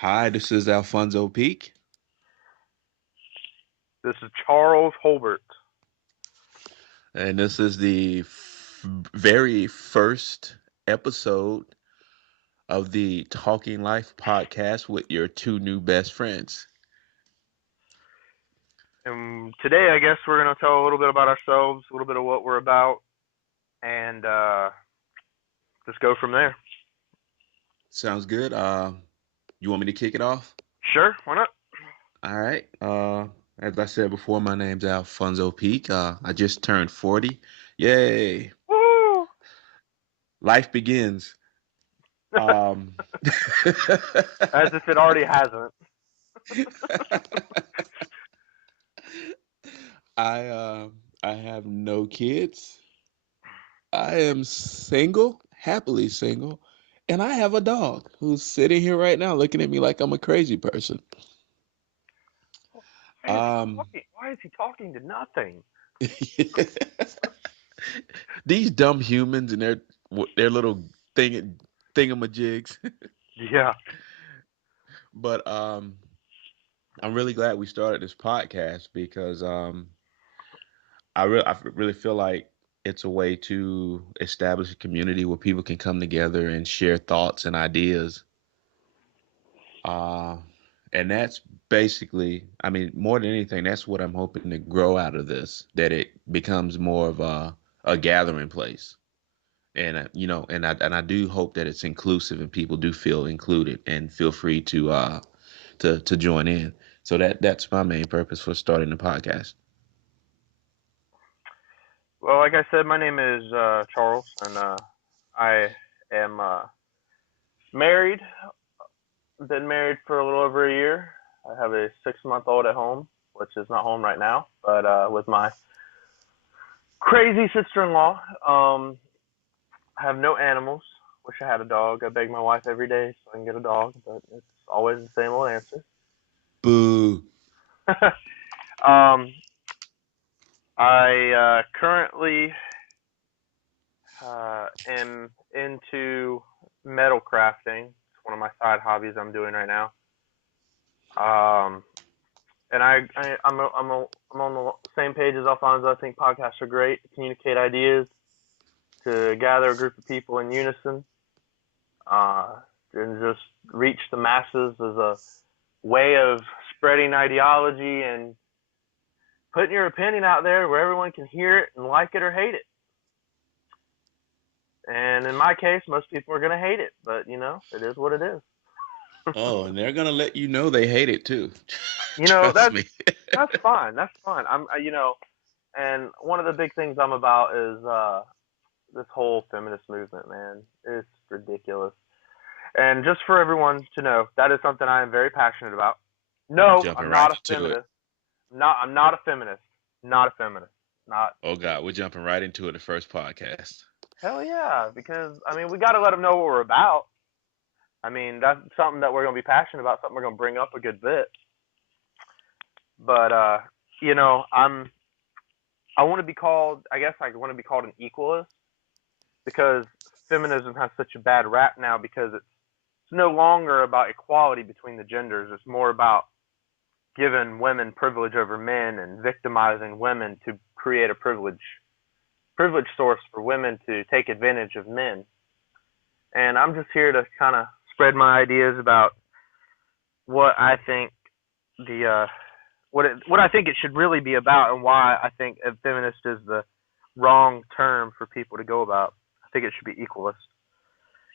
Hi, this is Alfonso Peak, This is Charles Holbert. and this is the very first episode of the Talking Life podcast with your two new best friends. And today, I guess we're going to tell a little bit about ourselves, a little bit of what we're about, and just go from there. Sounds good. You want me to kick it off? Sure, why not? All right. As I said before, my name's Alfonso Peak. I just turned 40. Yay! Woo! Life begins. Um, As if it already hasn't. I I have no kids. I am single, happily single, and I have a dog who's sitting here right now looking at me like I'm a crazy person. Why is he Um, talking? Why is he talking to nothing? these dumb humans and their little thingamajigs. Yeah. But I'm really glad we started this podcast because I really feel like it's a way to establish a community where people can come together and share thoughts and ideas. Uh, and that's basically, I mean, more than anything, that's what I'm hoping to grow out of this, that it becomes more of a gathering place. And and I do hope that it's inclusive and people do feel included and feel free to join in. So that's my main purpose for starting the podcast. Well, like I said, my name is Charles, and I am married. Been married for a little over a year. I have a 6-month-old at home, which is not home right now, but with my crazy sister-in-law. I have no animals. Wish I had a dog. I beg my wife every day so I can get a dog, but it's always the same old answer. Boo. um, I currently am into metal crafting. It's one of my side hobbies I'm doing right now. Um, and I'm on the same page as Alfonso. I think podcasts are great to communicate ideas, to gather a group of people in unison, uh, and just reach the masses as a way of spreading ideology and putting your opinion out there where everyone can hear it and like it or hate it. And in my case, most people are going to hate it, but it is what it is. Oh, and they're gonna let you know they hate it too. you know, Trust that's me. that's fine. That's fine. And one of the big things I'm about is this whole feminist movement, man. It's ridiculous. And just for everyone to know, that is something I am very passionate about. No, Jumping I'm right not a into it. feminist. I'm not a feminist. Not a feminist. Not Oh God, we're jumping right into it. The first podcast. hell yeah, because we got to let them know what we're about. That's something that we're gonna be passionate about. Something we're gonna bring up a good bit. But I want to be called. I guess I want to be called an equalist because feminism has such a bad rap now because it's no longer about equality between the genders. It's more about giving women privilege over men and victimizing women to create a privilege source for women to take advantage of men. And I'm just here to kind of spread my ideas about what I think the what I think it should really be about and why I think a feminist is the wrong term for people to go about. I think it should be equalist.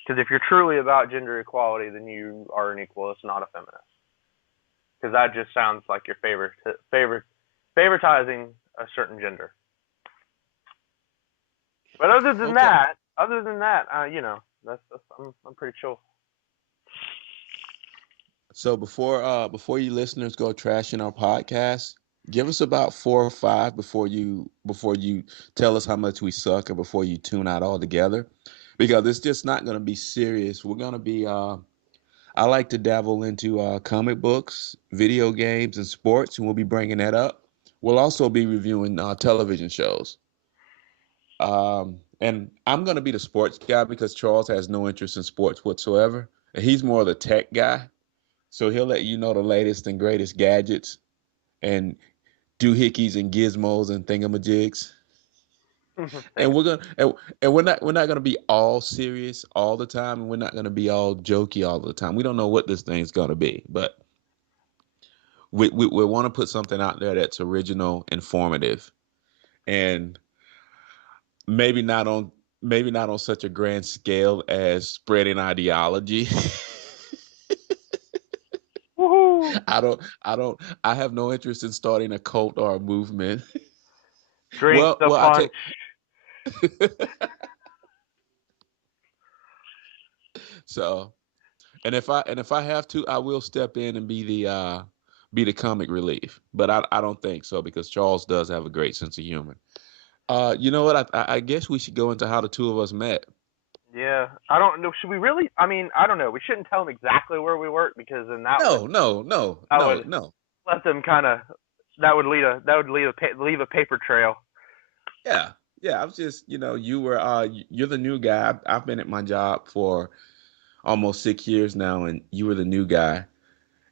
Because if you're truly about gender equality, then you are an equalist, not a feminist. Because that just sounds like you're favoritizing a certain gender. But Okay. other than that, that's I'm pretty chill. So before you listeners go trashing our podcast, give us about 4 or 5 before you tell us how much we suck or before you tune out altogether. Because it's just not gonna be serious. We're gonna be I like to dabble into comic books, video games, and sports, and we'll be bringing that up. We'll also be reviewing television shows. And I'm going to be the sports guy because Charles has no interest in sports whatsoever. And he's more of the tech guy. So he'll let you know the latest and greatest gadgets and doohickeys and gizmos and thingamajigs. Thing. And we're not gonna be all serious all the time, and we're not gonna be all jokey all the time. We don't know what this thing's gonna be, but we want to put something out there that's original, informative, and maybe not on maybe not on such a grand scale as spreading ideology. Woohoo! I have no interest in starting a cult or a movement. Drink well the well I punch. take so and if I have to, I will step in and be the comic relief. But I don't think so because Charles does have a great sense of humor. You know what? I guess we should go into how the two of us met. Yeah, I don't know. Should we really? I mean, I don't know. We shouldn't tell them exactly where we work because then No, no, no, that no, would no. let them kind of leave a paper trail. Yeah, yeah. I was just, you're the new guy. I've been at my job for almost 6 years now, and you were the new guy.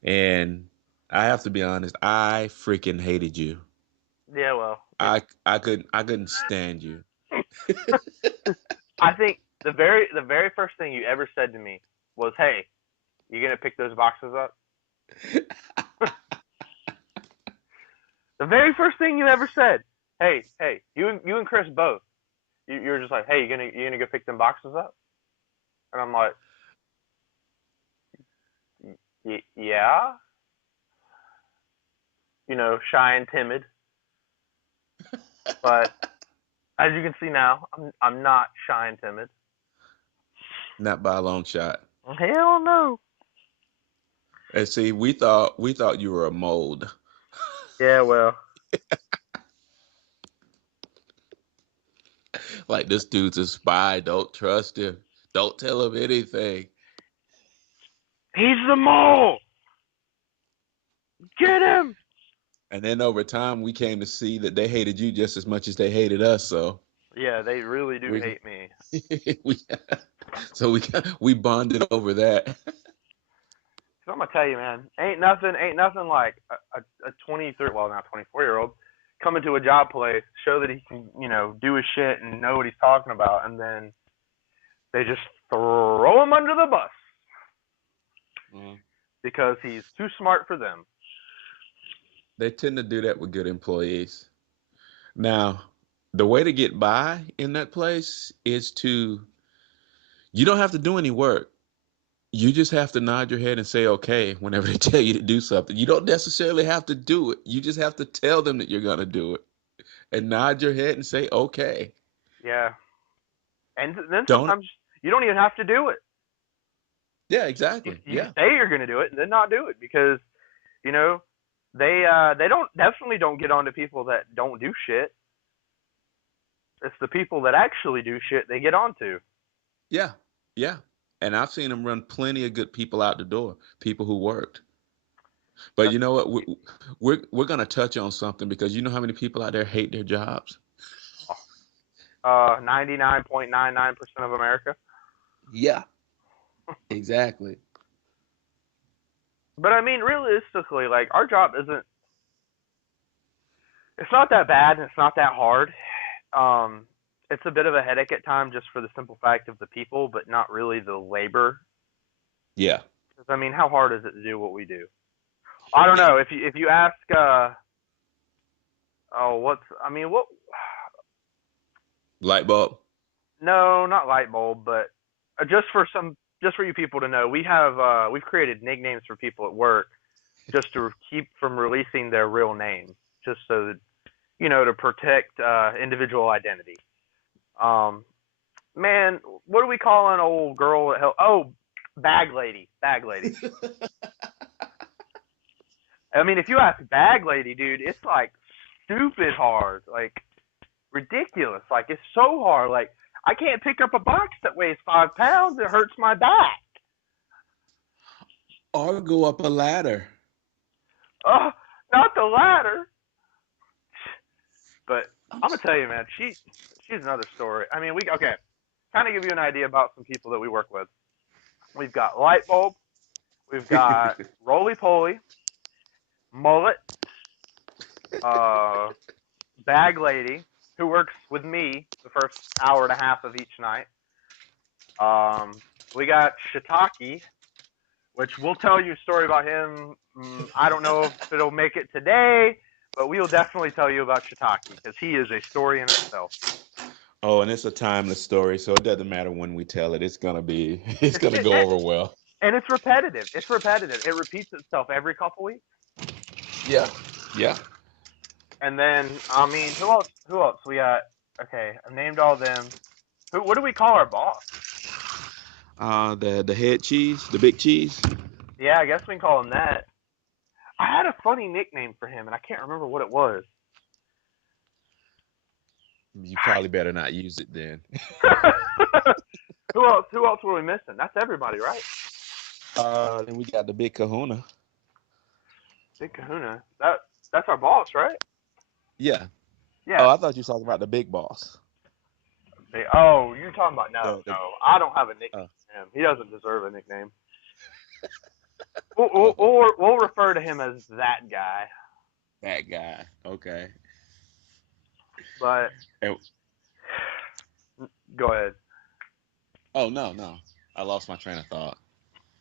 And I have to be honest, I freaking hated you. Yeah, well, I couldn't stand you. I think the very first thing you ever said to me was, "Hey, you gonna pick those boxes up?" The very first thing you ever said. Hey, you and Chris both. You were just like, "Hey, you gonna go pick them boxes up?" And I'm like, Yeah, shy and timid. But as you can see now, I'm not shy and timid. Not by a long shot. Hell no. And see, we thought you were a mold. Yeah, well, Like this dude's a spy. Don't trust him. Don't tell him anything. he's the mole. Get him. And then over time, we came to see that they hated you just as much as they hated us. So Yeah, they really do we hate me. we we bonded over that. So I'm gonna tell you, man, ain't nothing like a 23, well, not 24-year-old, coming to a job place, show that he can, do his shit and know what he's talking about, and then they just throw him under the bus Mm. because he's too smart for them. They tend to do that with good employees. Now, the way to get by in that place is you don't have to do any work. You just have to nod your head and say okay whenever they tell you to do something. You don't necessarily have to do it. You just have to tell them that you're going to do it and nod your head and say okay. Yeah, and then Don't. sometimes you don't even have to do it. Yeah, You exactly. you Yeah. say you're gonna do it and then not do it because you know they don't definitely don't get on to people that don't do shit. It's the people that actually do shit they get onto. Yeah. Yeah. And I've seen them run plenty of good people out the door, people who worked. But That's you know what? We're going to touch on something because you know how many people out there hate their jobs? 99.99% of America. Yeah, exactly. But I mean, realistically, like our job isn't. It's not that bad. It's not that hard. Um, it's a bit of a headache at times, just for the simple fact of the people, but not really the labor. Yeah. Because I mean, how hard is it to do what we do? I don't Yeah. know. If you ask, oh, what? Light bulb. No, not light bulb, but just for you people to know, we've created nicknames for people at work just to keep from releasing their real name, just so that to protect individual identity. Um, man, what do we call an old girl that help? Oh, bag lady. I mean, if you ask bag lady, dude, it's like stupid hard, like ridiculous. Like it's so hard. Like I can't pick up a box that weighs 5 pounds. It hurts my back. Or go up a ladder. Oh, not the ladder. But I'm gonna tell you, man, she's another story. I mean, we okay. Kind of give you an idea about some people that we work with. We've got light bulb. We've got Roly Poly, Mullet, uh, Bag Lady, who works with me the first hour and a half of each night. We got Shiitake, which we'll tell you a story about him. I don't know if it'll make it today, but we will definitely tell you about Shiitake because he is a story in itself. Oh, and it's a timeless story, so it doesn't matter when we tell it. It's gonna be, it's It's, gonna go over well. and it's repetitive. It's repetitive. It repeats itself every couple weeks. Yeah, yeah. And then, I mean, who else? Who else? We got. Okay, I named all them. Who? What do we call our boss? The head cheese, the big cheese. Yeah, I guess we can call him that. I had a funny nickname for him, and I can't remember what it was. You probably better not use it then. Who else? Who else were we missing? That's everybody, right? Then we got the big Kahuna. Big Kahuna. That's our boss, right? Yeah. Oh, Yeah. I thought you were talking about the big boss. Oh, you're talking about no, The, no. I don't have a nickname uh, for him. He doesn't deserve a nickname. oh, We'll refer to him as that guy. that guy. Okay. But And, go ahead. oh no, no, I lost my train of thought.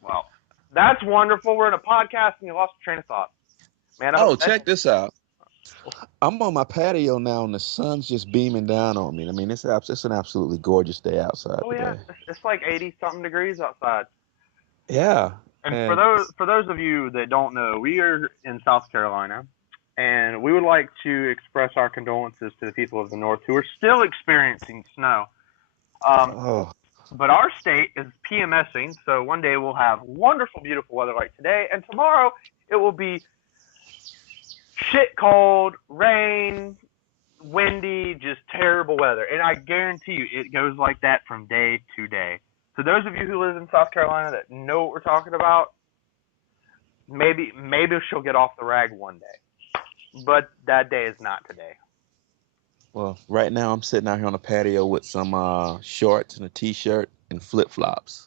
Well, that's wonderful. We're in a podcast, and you lost your train of thought. Man, I hope Oh, that. check this out. I'm on my patio now, and the sun's just beaming down on me. I mean, it's an absolutely gorgeous day outside Oh yeah, today. it's like 80 something degrees outside. Yeah, And for and those of you that don't know, we are in South Carolina, and we would like to express our condolences to the people of the North who are still experiencing snow. Um, oh, but our state is PMSing, so one day we'll have wonderful, beautiful weather like today, and tomorrow it will be shit cold, rain, windy, just terrible weather. And I guarantee you it goes like that from day to day. So those of you who live in South Carolina that know what we're talking about, maybe she'll get off the rag one day. But that day is not today. well, right now I'm sitting out here on the patio with some shorts and a t-shirt and flip flops.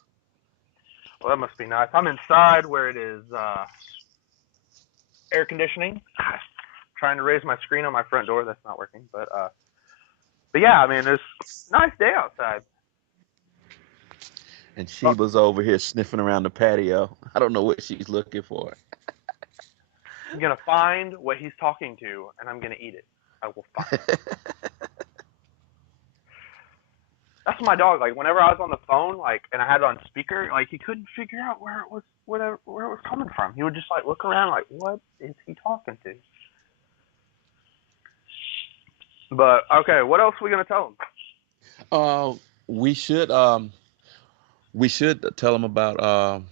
Well, that must be nice. I'm inside where it is air conditioning. Trying to raise my screen on my front door. That's not working. But yeah, I mean, it's a nice day outside. And Oh, Sheba's over here sniffing around the patio. I don't know what she's looking for. I'm going to find what he's talking to, and I'm going to eat it. I will find it. That's my dog. Like, whenever I was on the phone, like, and I had it on speaker, like, he couldn't figure out where it was coming from. He would just, like, look around, like, what is he talking to? But, okay, what else are we going to tell him? Uh, we should we should tell them about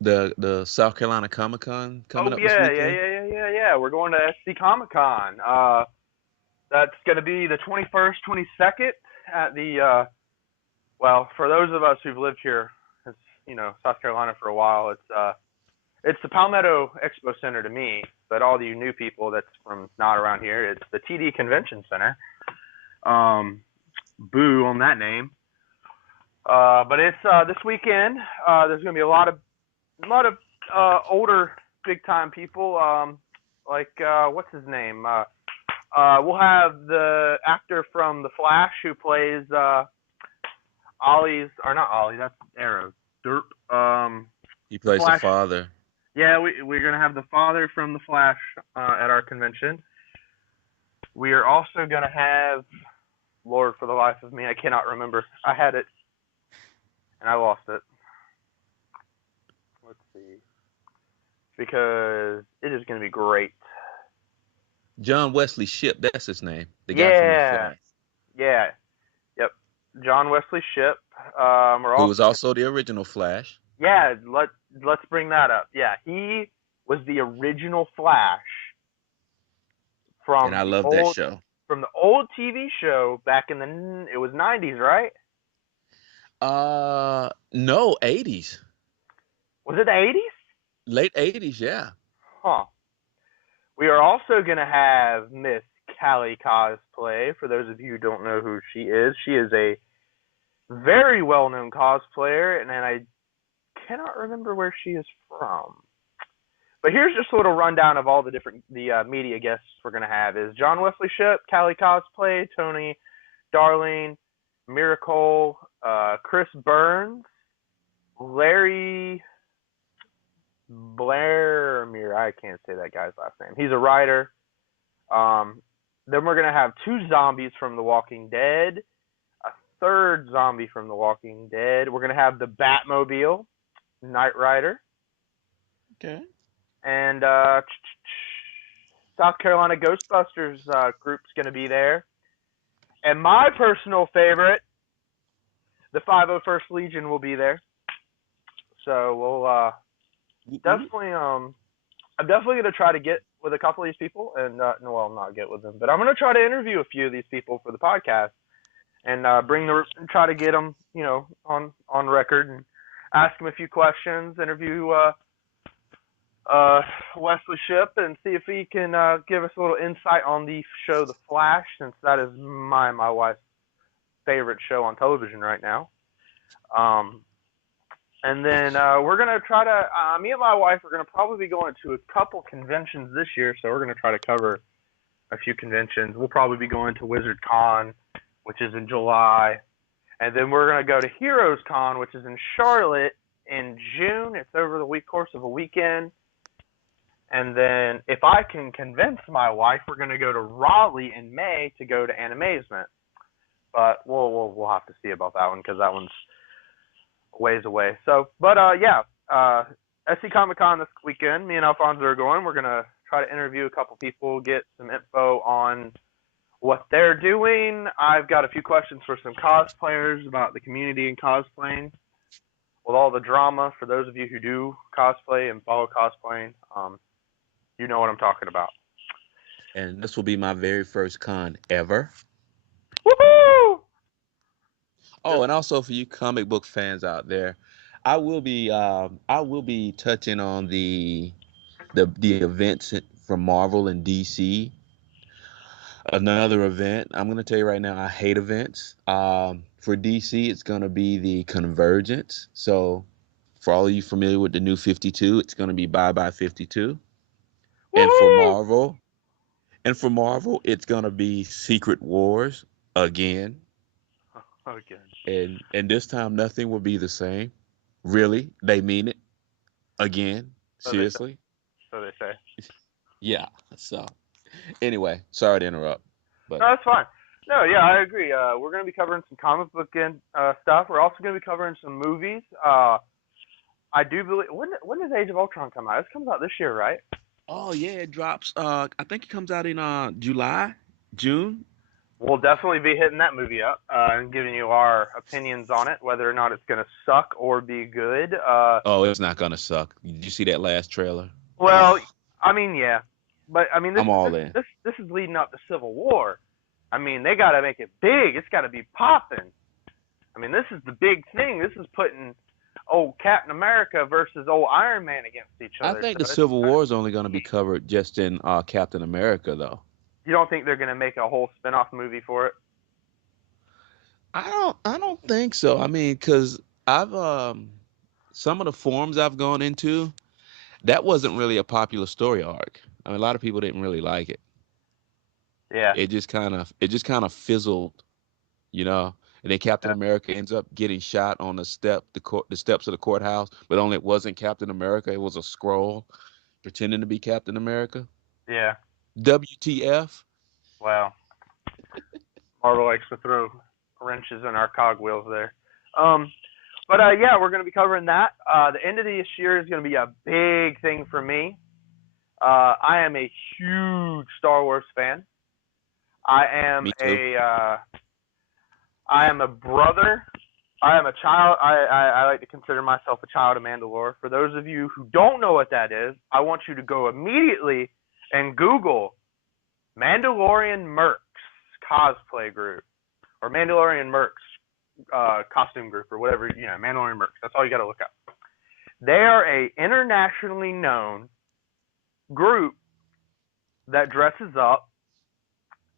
the South Carolina Comic Con coming Oh, up this weekend. yeah. We're going to SC Comic Con. That's going to be the 21st, 22nd at the, well, for those of us who've lived here, it's, South Carolina for a while, it's the Palmetto Expo Center to me, but all you new people that's from not around here, it's the TD Convention Center. Boo on that name. But it's this weekend. There's going to be a lot of older big time people. Like what's his name? We'll have the actor from The Flash who plays Ollie's, or not Ollie, that's Arrow. Derp. He The plays the Flash. father. Yeah, we're gonna have the father from The Flash at our convention. We are also gonna have, Lord, for the life of me, I cannot remember. I had it and I lost it. Let's see, because it is gonna be great. John Wesley Shipp, that's his name. The guy from the Yeah, Flash, yeah, yep. John Wesley Shipp. We're who also was also the original Flash. yeah. Let's bring that up. Yeah, he was the original Flash And from I the love that old show. TV show back in it was 90s, right? No, 80s. Was it the 80s? Late 80s, yeah. Huh. We are also going to have Miss Callie Cosplay. For those of you who don't know who she is a very well-known cosplayer, and then cannot remember where she is from. But here's just a little rundown of all the different media guests we're gonna have. Is John Wesley Shipp, Callie Cosplay, Tony Darling, Miracle, Chris Burns, Larry Blairmere. I can't say that guy's last name. He's a writer. Um, then we're gonna have two zombies from The Walking Dead, a third zombie from The Walking Dead. We're gonna have the Batmobile, Knight Rider, Okay. and South Carolina Ghostbusters group's gonna be there. And my personal favorite, the 501st Legion, will be there. So we'll definitely I'm definitely gonna try to get with a couple of these people, and well, not get with them, but I'm gonna try to interview a few of these people for the podcast, and try to get them, on record, and ask them a few questions, interview Wesley Shipp, and see if he can give us a little insight on the show The Flash, since that is my wife's favorite show on television right now. And then we're going to try to, me and my wife are going to probably be going to a couple conventions this year, so we're going to try to cover a few conventions. We'll probably be going to Wizard Con, which is in July. And then we're going to go to Heroes Con, which is in Charlotte in June. It's over the course of a weekend. And then if I can convince my wife, we're going to go to Raleigh in May to go to Animazement. But we'll have to see about that one, because that one's ways away. So, but SC Comic Con this weekend. Me and Alfonso are going. We're gonna try to interview a couple people, get some info on what they're doing. I've got a few questions for some cosplayers about the community and cosplaying, with all the drama. For those of you who do cosplay and follow cosplaying, you know what I'm talking about. And this will be my very first con ever. Woohoo! Oh, and also for you comic book fans out there, I will be touching on the events from Marvel and DC. Another event, I'm gonna tell you right now, I hate events. For DC, it's gonna be the Convergence. So for all of you familiar with the New 52, it's gonna be Bye Bye 52. And for Woohoo! Marvel, it's gonna be Secret Wars again. Okay. And this time nothing will be the same. Really, they mean it again. So they say. Seriously. So they say. Yeah. So anyway, sorry to interrupt, but No, that's fine. No, yeah, I agree. We're going to be covering some comic book stuff. We're also going to be covering some movies. I do believe, when does Age of Ultron come out? This comes out this year, right? oh yeah, it drops. I think it comes out in July, June. We'll definitely be hitting that movie up and giving you our opinions on it, whether or not it's going to suck or be good. Oh, it's not gonna suck. Did you see that last trailer? Well, Oh, I mean, yeah, but I mean, I'm all in. this is leading up to Civil War. I mean, they got to make it big. It's got to be popping. I mean, this is the big thing. This is putting old Captain America versus old Iron Man against each I other. think the So it's Civil gonna War is be only gonna be big. covered just in Captain America, though. You don't think they're gonna make a whole spin-off movie for it? I don't think so. I mean, because I've some of the forums I've gone into, that wasn't really a popular story arc. I mean, a lot of people didn't really like it. Yeah, It just kind of fizzled, you know. And then Captain yeah, America ends up getting shot on the steps of the courthouse, but only it wasn't Captain America. It was a scroll pretending to be Captain America. yeah. WTF? Well, Marvel likes to throw wrenches in our cogwheels there. Um, but yeah, we're gonna be covering that. The end of this year is gonna be a big thing for me. I am a huge Star Wars fan. I am Me too. a brother. I am a child. I like to consider myself a child of Mandalore. For those of you who don't know what that is, I want you to go immediately and Google Mandalorian Mercs cosplay group, or Mandalorian Mercs costume group, or whatever, Mandalorian Mercs. That's all you got to look up. They are a internationally known group that dresses up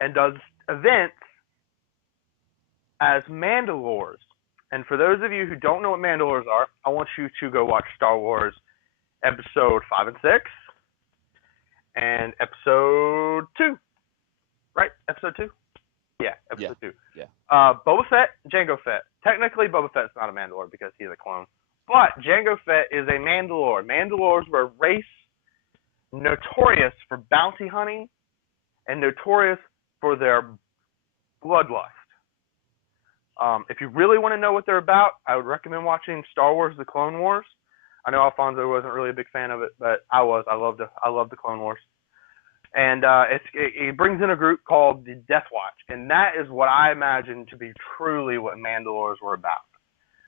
and does events as Mandalores. And for those of you who don't know what Mandalores are, I want you to go watch Star Wars Episode 5 and 6 and Episode 2. Right? Episode 2? Yeah, Yeah. Episode 2. Yeah. Boba Fett, Jango Fett. Technically, Boba Fett's not a Mandalore because he's a clone. But Jango Fett is a Mandalore. Mandalores were a race notorious for bounty hunting and notorious for their bloodlust. If you really want to know what they're about, I would recommend watching Star Wars: The Clone Wars. I know Alfonso wasn't really a big fan of it, but I was. I loved the Clone Wars. And it brings in a group called the Death Watch, and that is what I imagine to be truly what Mandalores were about.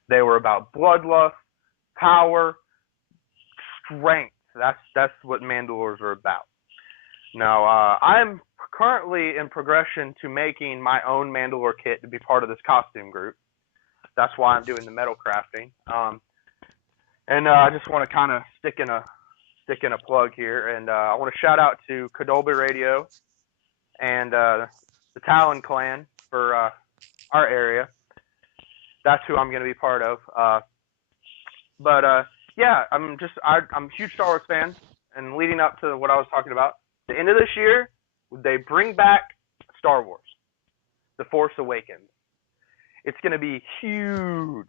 They were about bloodlust, power, strength. That's what Mandalores are about. Now, I'm currently in progression to making my own Mandalore kit to be part of this costume group. That's why I'm doing the metal crafting. I just want to kind of stick in a plug here, and I want to shout out to Kadolby Radio and the Talon Clan for our area. That's who I'm going to be part of. Yeah, I'm a huge Star Wars fan, and leading up to what I was talking about, the end of this year, they bring back Star Wars, The Force Awakens. It's going to be huge.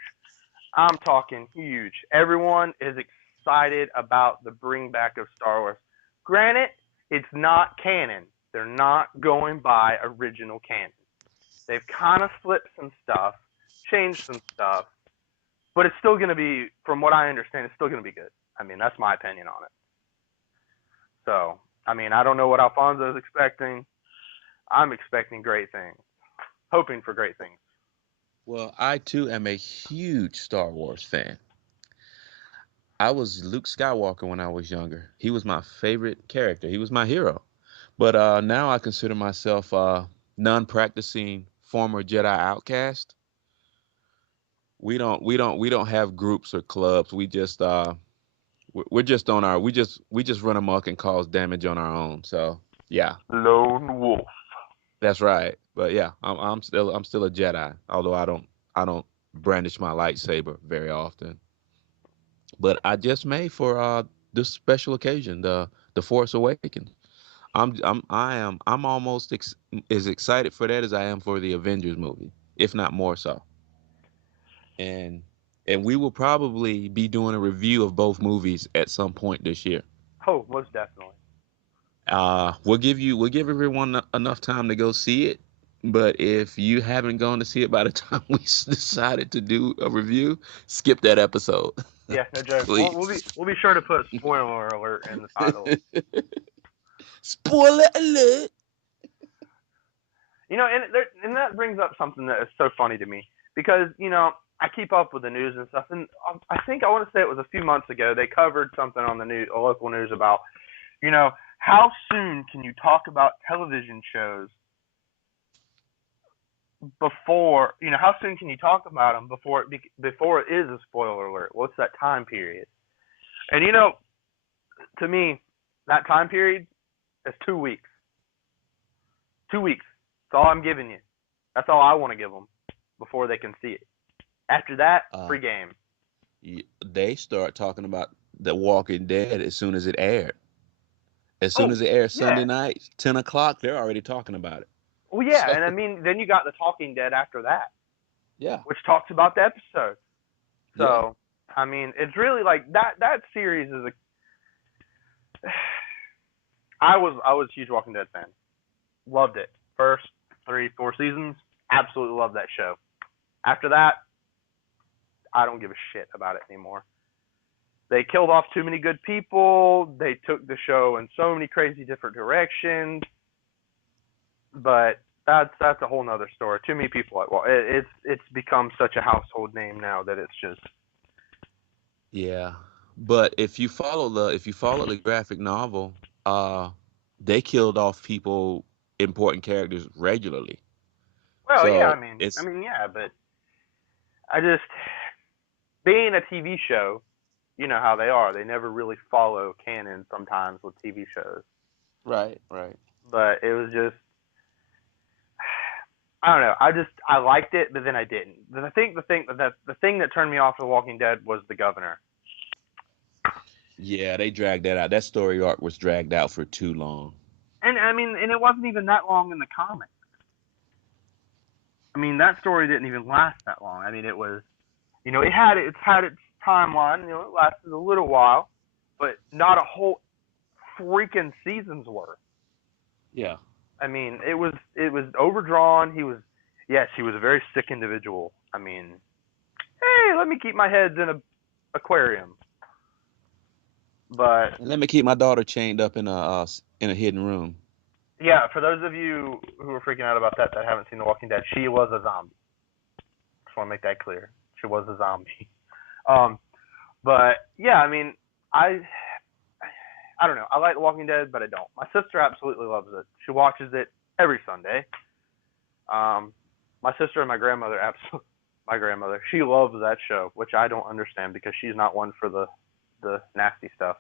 I'm talking huge. Everyone is excited about the bring back of Star Wars. Granted, it's not canon. They're not going by original canon. They've kind of flipped some stuff, changed some stuff, but it's still going to be, from what I understand, it's still going to be good. I mean, that's my opinion on it. So, I mean, I don't know what Alfonso's expecting. I'm expecting great things, hoping for great things. Well, I too am a huge Star Wars fan. I was Luke Skywalker when I was younger. He was my favorite character. He was my hero. But now I consider myself a non-practicing former Jedi outcast. We don't have groups or clubs. We're just on our we just run amok and cause damage on our own. So yeah, Lone Wolf. that's right. But yeah, I'm still a Jedi, although I don't brandish my lightsaber very often. But I just made for this special occasion, the Force Awakens. I'm almost as excited for that as I am for the Avengers movie, if not more so. And and we will probably be doing a review of both movies at some point this year. Oh, most definitely. We'll give everyone enough time to go see it. But if you haven't gone to see it by the time we decided to do a review, skip that episode, Yeah, no joke. please. We'll be sure to put spoiler alert in the title. Spoiler alert! And that brings up something that is so funny to me because I keep up with the news and stuff, and I think I want to say it was a few months ago they covered something on the news, local news about how soon can you talk about television shows before how soon can you talk about them before it is a spoiler alert? What's that time period? And to me, that time period is 2 weeks. 2 weeks. That's all I'm giving you. That's all I want to give them before they can see it. After that, Uh, free game. they start talking about The Walking Dead as soon as it aired. As soon Oh, as it airs Sunday yeah. night, 10 o'clock, they're already talking about it. Well, yeah, So and I mean, then you got The Talking Dead after that, yeah, which talks about the episode. yeah. So, I mean, it's really like that series is a. I was a huge Walking Dead fan. Loved it. First 3, 4 seasons, absolutely loved that show. After that, I don't give a shit about it anymore. They killed off too many good people. They took the show in so many crazy different directions. But that's a whole nother story. Too many people like it's become such a household name now that it's just Yeah, but if you follow the graphic novel, uh, they killed off people, important characters regularly. well, yeah. So I it's mean, yeah. But I just being a TV show, you know how they are. They never really follow canon sometimes with TV shows. right, right. But it was just I don't know. I liked it, but then I didn't. I think the thing that turned me off of The Walking Dead was the governor. Yeah, they dragged that out. That story arc was dragged out for too long. And I mean, and it wasn't even that long in the comic. I mean, that story didn't even last that long. I mean, it was, it's had its timeline. It lasted a little while, but not a whole freaking season's worth. Yeah. I mean, it was overdrawn. He was a very sick individual. I mean, hey, let me keep my heads in a aquarium. But And let me keep my daughter chained up in a hidden room. yeah, for those of you who are freaking out about that haven't seen The Walking Dead, she was a zombie. Just want to make that clear. She was a zombie. Um, but yeah, I mean, I I don't know. I like The Walking Dead, but I don't. My sister absolutely loves it. She watches it every Sunday. Um, my sister and my grandmother absolutely. My grandmother, she loves that show, which I don't understand because she's not one for the nasty stuff.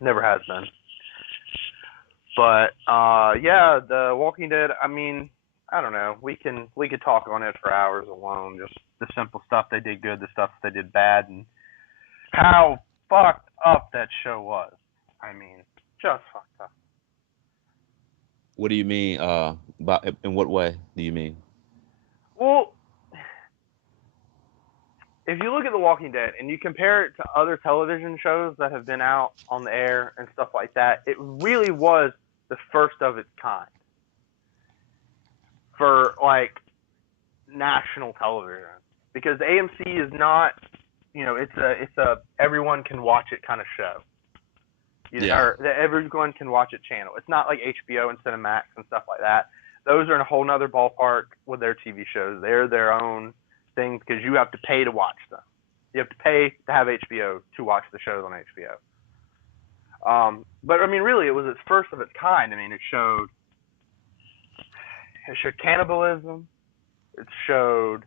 Never has been. But yeah, The Walking Dead. I mean, I don't know. We could talk on it for hours alone. Just the simple stuff they did good, the stuff they did bad, and how fucked up that show was. I mean, just fucked up. What do you mean? In what way do you mean? Well, if you look at The Walking Dead and you compare it to other television shows that have been out on the air and stuff like that, it really was the first of its kind for like national television because AMC is not, it's a everyone can watch it kind of show. Yeah. Or that everyone can watch it channel. It's not like HBO and Cinemax and stuff like that. Those are in a whole nother ballpark with their TV shows. They're their own things because you have to pay to watch them. You have to pay to have HBO to watch the shows on HBO. But I mean, really, it was its first of its kind. I mean, it showed cannibalism. It showed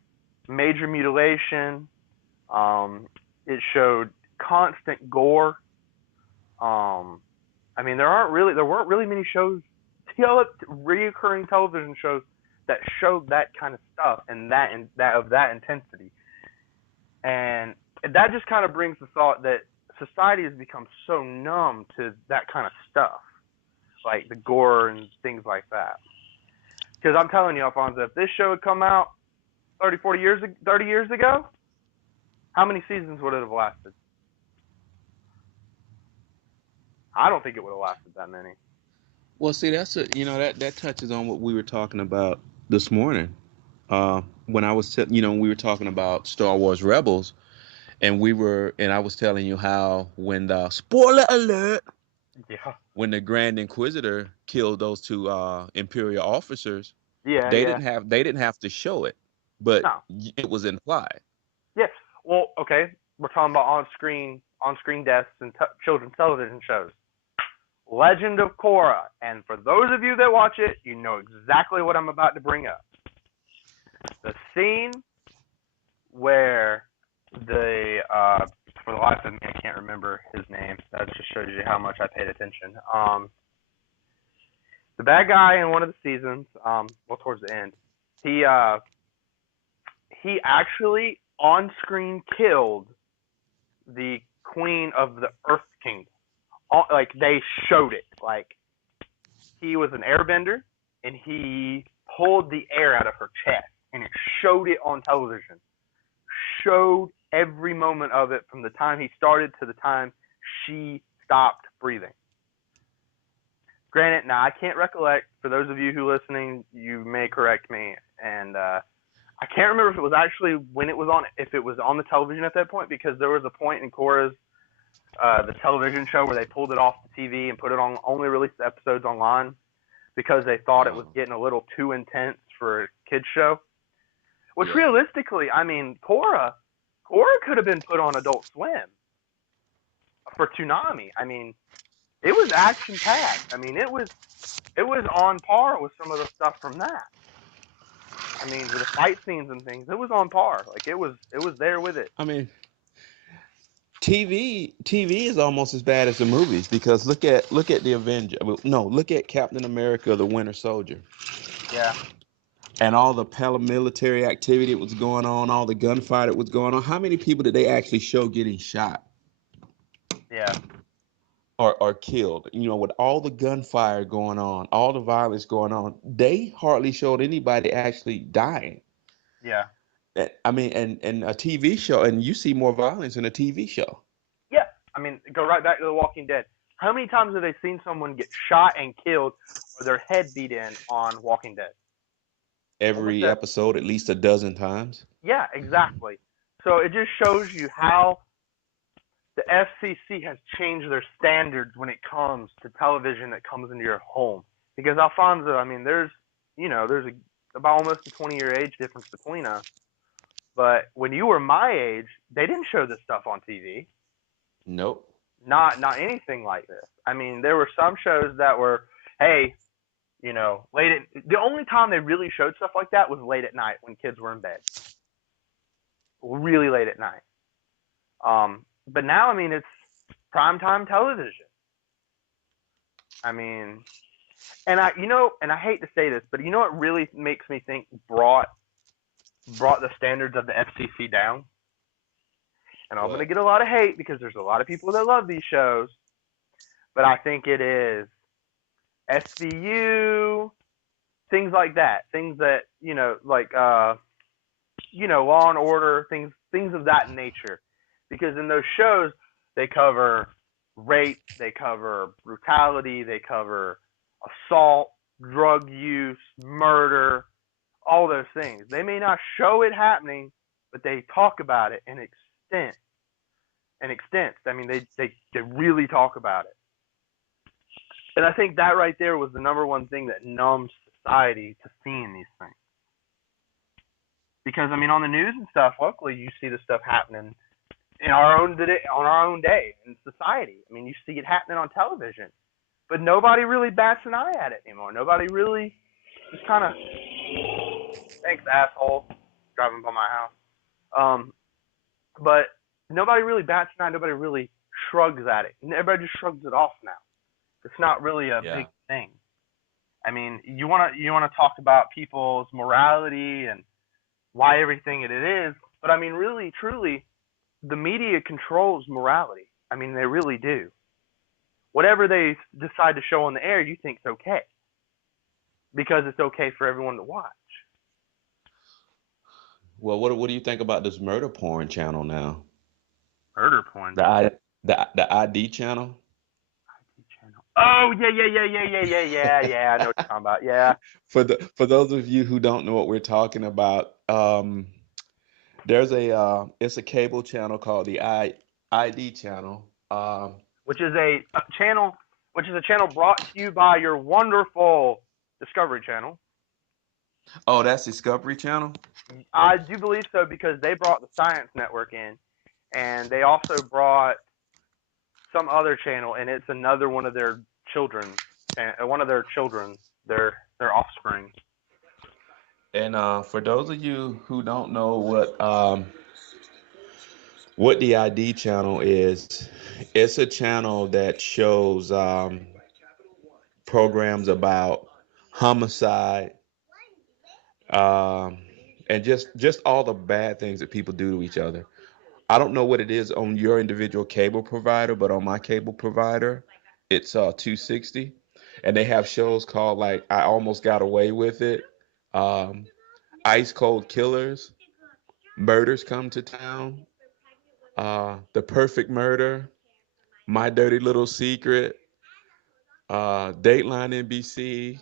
major mutilation. It showed constant gore. I mean, there weren't really many shows, reoccurring television shows that showed that kind of stuff and that intensity. And that just kind of brings the thought that society has become so numb to that kind of stuff, like the gore and things like that. Because I'm telling you, Alfonso, if this show had come out 30 years ago, how many seasons would it have lasted? I don't think it would have lasted that many. Well, see, that touches on what we were talking about this morning. When we were talking about Star Wars Rebels, and I was telling you how when the spoiler alert, Yeah. when the Grand Inquisitor killed those two Imperial officers, Yeah, yeah. they didn't have to show it, but No. it was implied. Yeah. Well, okay. We're talking about on screen deaths and children's television shows. Legend of Korra, and for those of you that watch it, you know exactly what I'm about to bring up. The scene where for the life of me, I can't remember his name. That just shows you how much I paid attention. The bad guy in one of the seasons, well, towards the end, he uh, he actually on screen killed the queen of the Earth Kingdom. Like they showed it. Like he was an airbender and he pulled the air out of her chest and it showed it on television. Showed every moment of it from the time he started to the time she stopped breathing. Granted, now I can't recollect. For those of you who are listening, you may correct me. And I can't remember if it was actually when it was on, if it was on the television at that point, because there was a point in Korra's the television show where they pulled it off the TV and put it on, only released the episodes online because they thought it was getting a little too intense for a kids show. Which Yeah. realistically, I mean, Korra could have been put on Adult Swim for Toonami. I mean, it was action packed. I mean, it was on par with some of the stuff from that. I mean, with the fight scenes and things, it was on par. Like it was there with it. I mean, TV is almost as bad as the movies because look at the Avenger. I mean, no, look at Captain America: The Winter Soldier. Yeah. And all the paramilitary activity that was going on, all the gunfire that was going on. How many people did they actually show getting shot Yeah, or killed? You know, with all the gunfire going on, all the violence going on, they hardly showed anybody actually dying. yeah, I mean, and a TV show, and you see more violence in a TV show yeah. I mean, go right back to The Walking Dead. How many times have they seen someone get shot and killed, or their head beat in on Walking Dead? Almost every every. episode at least a dozen times. Yeah, exactly. So it just shows you how the FCC has changed their standards when it comes to television that comes into your home. Because Alfonso, I mean, there's about almost a 20-year age difference between us. But when you were my age, they didn't show this stuff on TV. Nope. Not anything like this. I mean, there were some shows that were, hey, late at the only time they really showed stuff like that was late at night when kids were in bed, really late at night. But now, I mean, it's primetime television. I mean, and I hate to say this, but what really makes me think brought the standards of the FCC down? And I'm gonna What? get a lot of hate because there's a lot of people that love these shows, but I think it is SVU, things like that, things that like Law and Order, things of that nature, because in those shows they cover rape, they cover brutality, they cover assault, drug use, murder, all those things. They may not show it happening, but they talk about it in extent. I mean, they really talk about it. And I think that right there was the number one thing that numbs society to seeing these things. Because I mean, on the news and stuff, locally, you see the stuff happening in on our own day in society. I mean, you see it happening on television, but nobody really bats an eye at it anymore. Nobody really just kind of thanks, asshole, driving by my house. But nobody really bats an eye. Nobody really shrugs at it. Everybody just shrugs it off now. It's not really a Yeah. big thing. I mean, you wanna talk about people's morality and why everything it is, but I mean, really, truly, the media controls morality. I mean, they really do. Whatever they decide to show on the air, you think it's okay because it's okay for everyone to watch. Well, what do you think about this murder porn channel now? Murder porn The I the ID channel. channel. Oh yeah, yeah, yeah, yeah, yeah, yeah, yeah, yeah. I know what you're talking about. Yeah. For those of you who don't know what we're talking about, there's it's a cable channel called the ID channel. Which is a channel, brought to you by your wonderful Discovery Channel. Oh, that's Discovery Channel. I do believe so because they brought the Science Network in, and they also brought some other channel, and it's another one of their children, their offspring. And for those of you who don't know what the ID channel is, it's a channel that shows programs about homicide, um, and just all the bad things that people do to each other. I don't know what it is on your individual cable provider, but on my cable provider, it's 260, and they have shows called like I Almost Got Away with It, um, Ice Cold Killers, Murders Come to Town, The Perfect Murder, My Dirty Little Secret, Dateline NBC,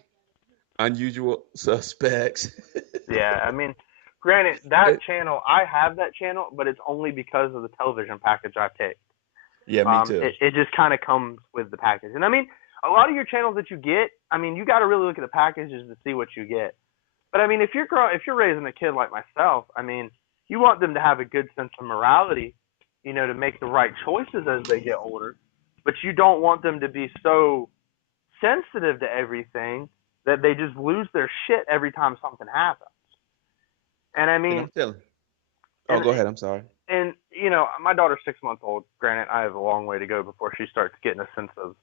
Unusual Suspects. Yeah, I mean, granted, that It- channel, I have that channel, but it's only because of the television package I take. yeah, me too. It just kind of comes with the package. And I mean, a lot of your channels that you get, I mean, you got to really look at the packages to see what you get. But I mean, if you're raising a kid like myself, I mean, you want them to have a good sense of morality, to make the right choices as they get older. But you don't want them to be so sensitive to everything that they just lose their shit every time something happens. And I And mean, I'm telling. Oh, and go ahead. I'm sorry. my daughter's 6 months old. Granted, I have a long way to go before she starts getting a sense of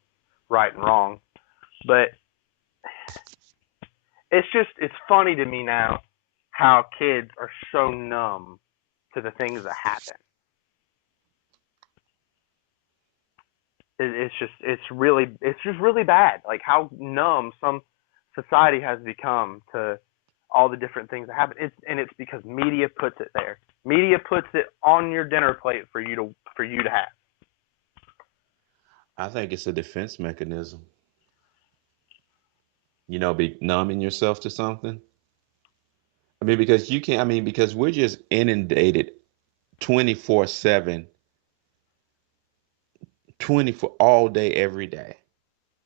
right and wrong. But it's funny to me now how kids are so numb to the things that happen. It's just really bad. Like how numb some society has become to all the different things that happen. It's because media puts it there. Media puts it on your dinner plate for you to have. I think it's a defense mechanism. Be numbing yourself to something. I mean, because you can't. I mean, because we're just inundated 24/7, 24 all day, every day,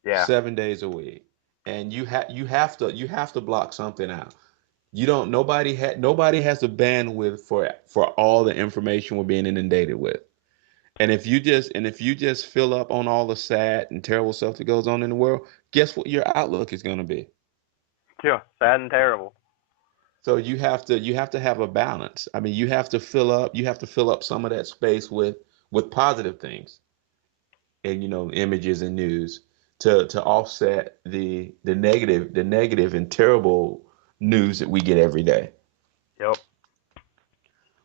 Yeah, 7 days a week, and you have to block something out. You don't. Nobody has the bandwidth for all the information we're being inundated with. And if you just fill up on all the sad and terrible stuff that goes on in the world, guess what your outlook is going to be? yeah, sad and terrible. So you have to have a balance. I mean, you have to fill up some of that space with positive things and images and news to offset the negative and terrible news that we get every day. Yep.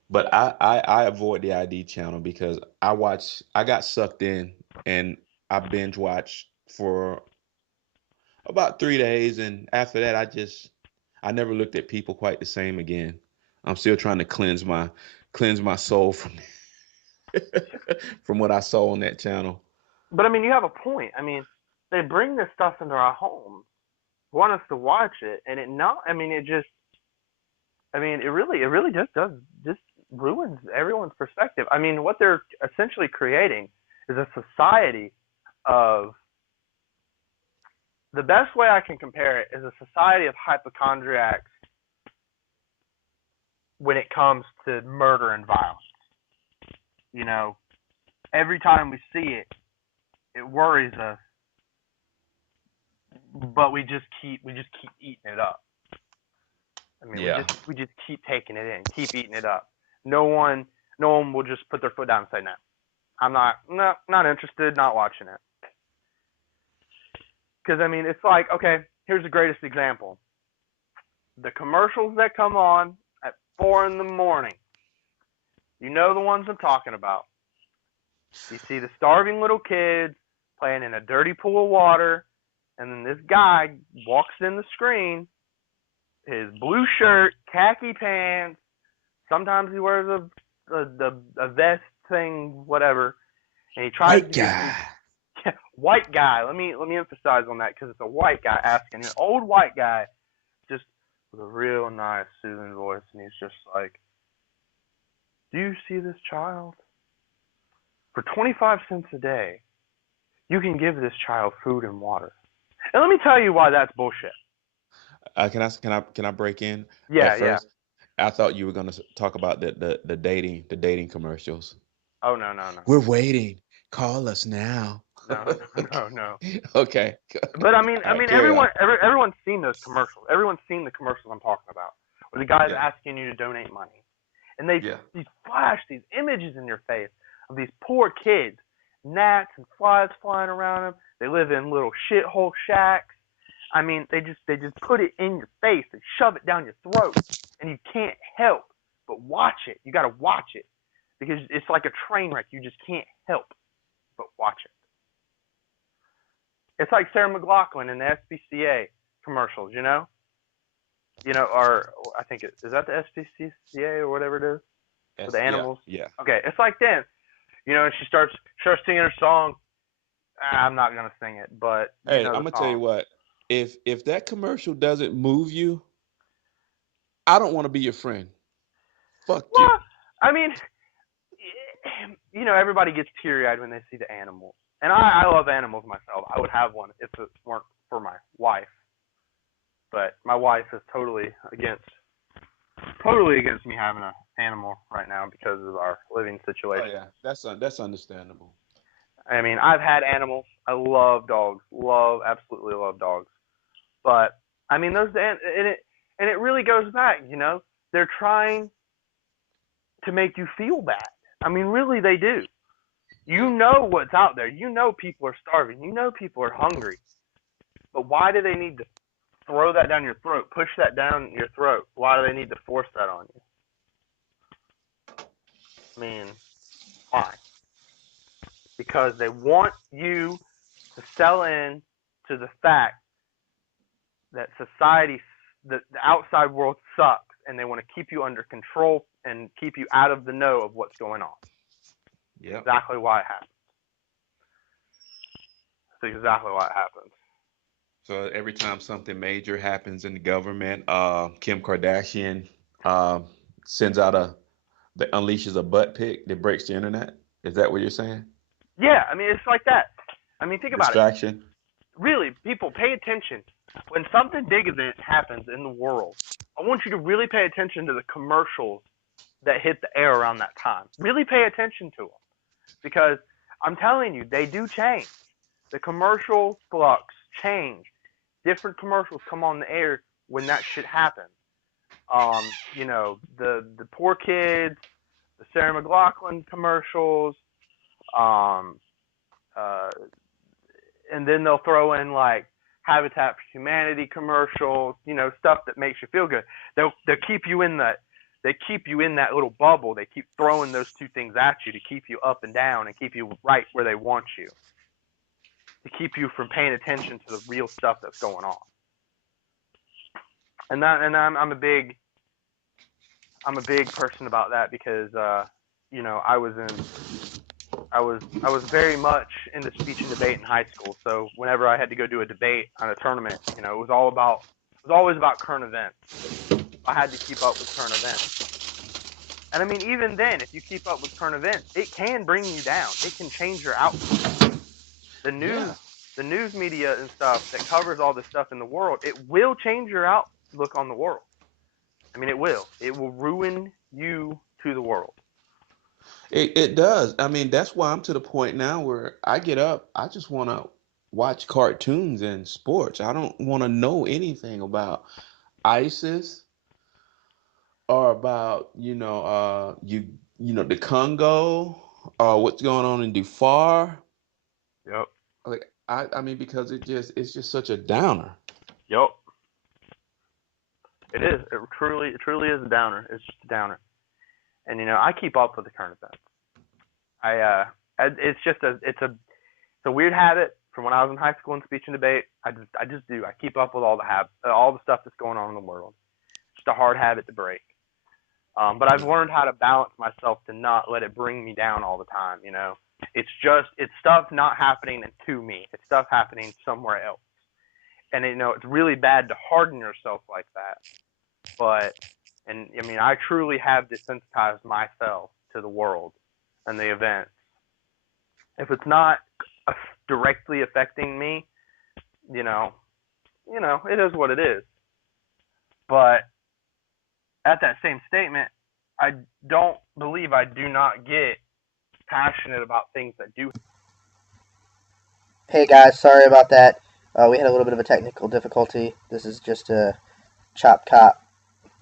But I avoid the ID channel because I got sucked in and I binge watched for about 3 days, and after that I never looked at people quite the same again. I'm still trying to cleanse my soul from from what I saw on that channel. But I mean, you have a point. I mean, they bring this stuff into our homes, want us to watch it, and it not. I mean, it just. I mean, it really just ruins everyone's perspective. I mean, what they're essentially creating is a society of. The best way I can compare it is a society of hypochondriacs when it comes to murder and violence. You know, every time we see it, it worries us, but we just keep eating it up. I mean, we Yeah. just we just keep taking it in, keep eating it up. No one no one will just put their foot down and say no. I'm not no not interested, not watching it. Because I mean, it's like okay, here's the greatest example: the commercials that come on at 4 in the morning. You know the ones I'm talking about. You see the starving little kids playing in a dirty pool of water, and then this guy walks in the screen, his blue shirt, khaki pants. Sometimes he wears a vest thing, whatever, and he tries White to get guy. these white guy. Let me emphasize on that because it's a white guy asking an old white guy just with a real nice soothing voice, and he's just like, "Do you see this child? For 25 cents a day, you can give this child food and water." And let me tell you why that's bullshit. Can I break in at Yeah, yeah. first? I thought you were going to talk about the dating commercials. Oh no, no, no, We're waiting. Call us now. no, no, no, no. Okay. But I mean, All right, carry on. everyone's seen those commercials. Everyone's seen the commercials I'm talking about, where the guy's Yeah. asking you to donate money, and they Yeah. these flash these images in your face of these poor kids, gnats and flies flying around them. They live in little shithole shacks. I mean, they just put it in your face. They shove it down your throat, and you can't help but watch it. You got to watch it because it's like a train wreck. You just can't help but watch it. It's like Sarah McLachlan in the SPCA commercials, or I think is that the SPCA or whatever it is for the Yeah. animals. Yeah. Okay, it's like them, and she starts singing her song. I'm not gonna sing it, but you Hey, know I'm the gonna tell you song. what. If that commercial doesn't move you, I don't want to be your friend. Fuck you. Well, I mean, everybody gets teary eyed when they see the animals, and I love animals myself. I would have one if it weren't for my wife, but my wife is totally against me having an animal right now because of our living Oh situation. yeah, that's understandable. I mean, I've had animals. I love dogs. Absolutely love dogs. But I mean, and it really goes back. They're trying to make you feel bad. I mean, really, they do. You Yeah. know what's out there. You know people are starving. You know people are hungry. But why do they need to throw that down your throat, push that down your throat. Why do they need to force that on you? I mean, why? Because they want you to sell in to the fact that society, the outside world sucks, and they want to keep you under control and keep you out of the know of what's going on. Yep. Exactly why it happens. That's exactly why it happens. So every time something major happens in the government, Kim Kardashian uh, sends out that unleashes a butt pic that breaks the internet. Is that what you're saying? Yeah, I mean, it's like that. I mean, think about it. Distraction. Really, people, pay attention. When something big event happens in the world, I want you to really pay attention to the commercials that hit the air around that time. Really pay attention to them because I'm telling you, they do change. The commercial flux change. Different commercials come on the air when that shit happens. The poor kids, the Sarah McLachlan commercials, um, uh, and then they'll throw in like Habitat for Humanity commercials, stuff that makes you feel good. They'll keep you in that little bubble. They keep throwing those two things at you to keep you up and down and keep you right where they want you, to keep you from paying attention to the real stuff that's going on. I'm a big person about that because I was very much into speech and debate in high school. So whenever I had to go do a debate on a tournament, it was always about current events. I had to keep up with current events. And I mean, even then, if you keep up with current events, it can bring you down. It can change your outlook. The Yeah. news, the news media and stuff that covers all this stuff in the world, it will change your outlook on the world. I mean, it will. It will ruin you to the world. It does. I mean, that's why I'm to the point now where I get up, I just want to watch cartoons and sports. I don't want to know anything about ISIS or about, the Congo or what's going on in Darfur. Yep. Like I mean, because it's just such a downer. Yep. It is. It truly is a downer. It's just a downer. And I keep up with the current events. It's a weird habit from when I was in high school in speech and debate. I just do. I keep up with all the stuff that's going on in the world. It's just a hard habit to break. But I've learned how to balance myself to not let it bring me down all the time. It's stuff not happening to me. It's stuff happening somewhere else. And it's really bad to harden yourself like that. But and I mean, I truly have desensitized myself to the world and the events. If it's not directly affecting me, you know, it is what it is. But at that same statement, I don't believe I do not get passionate about things that do. Hey guys, sorry about that. We had a little bit of a technical difficulty. This is just a chop cop.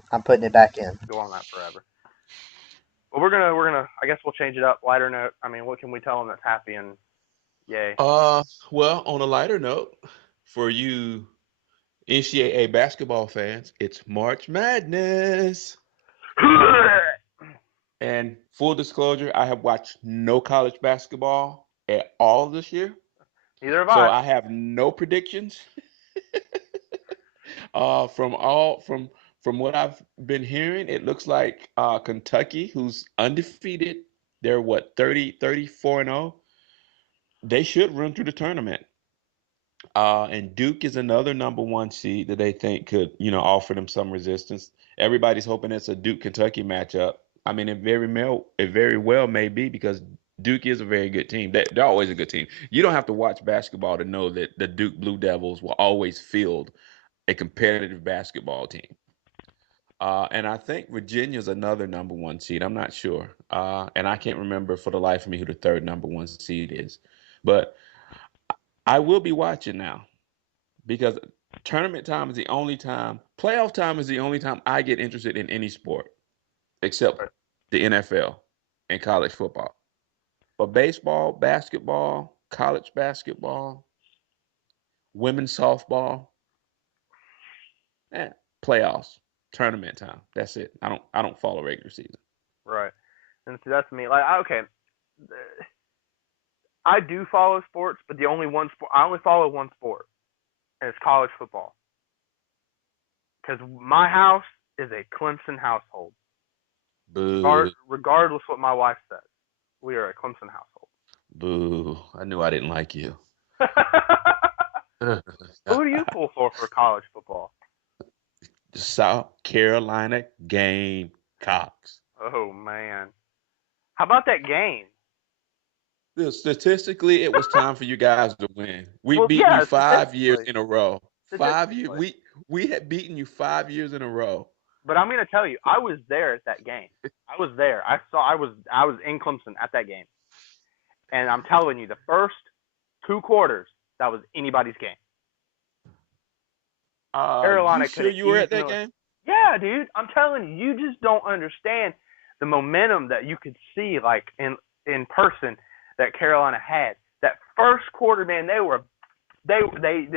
I'm putting it back in. Go on that forever. But we're gonna. I guess we'll change it up. Lighter note. I mean, what can we tell them that's happy and yay? Uh, well, on a lighter note, for you NCAA basketball fans, it's March Madness. And full disclosure, I have watched no college basketball at all this year. Neither have So I. I have no predictions. From what I've been hearing, it looks like Kentucky, who's undefeated, they're what, 34 and 0. They should run through the tournament. And Duke is another number one seed that they think could, offer them some resistance. Everybody's hoping it's a Duke Kentucky matchup. I mean, it very well may be because Duke is a very good team. They're always a good team. You don't have to watch basketball to know that the Duke Blue Devils will always field a competitive basketball team. And I think Virginia's another number one seed. I'm not sure. And I can't remember for the life of me who the third number one seed is. But I will be watching now because tournament time is the only time, playoff time is the only time I get interested in any sport except the NFL and college football. But baseball, basketball, college basketball, women's softball, Eh, playoffs, tournament time. That's it. I don't follow regular season. Right. And see, that's me. Like, okay, I do follow sports, but the only one sport I only follow one sport, and it's college football. Because my house is a Clemson household. Boo, Regardless what my wife says, we are a Clemson household. boo. I knew I didn't like you. Who do you pull for college football? South Carolina Gamecocks. Oh man, how about that game? Statistically, it was time for you guys to win. We Well, beaten you yeah, 5 years statistically, in a row. 5 years. statistically. We had beaten you 5 years in a row. But I'm gonna tell you, I was there at that game. I was there. I was in Clemson at that game, and I'm telling you, the first 2 quarters, that was anybody's game. You Carolina could sure have you were at that easily. game? Yeah, dude, I'm telling you, you just don't understand the momentum that you could see like in person that Carolina had. That first quarter, man, they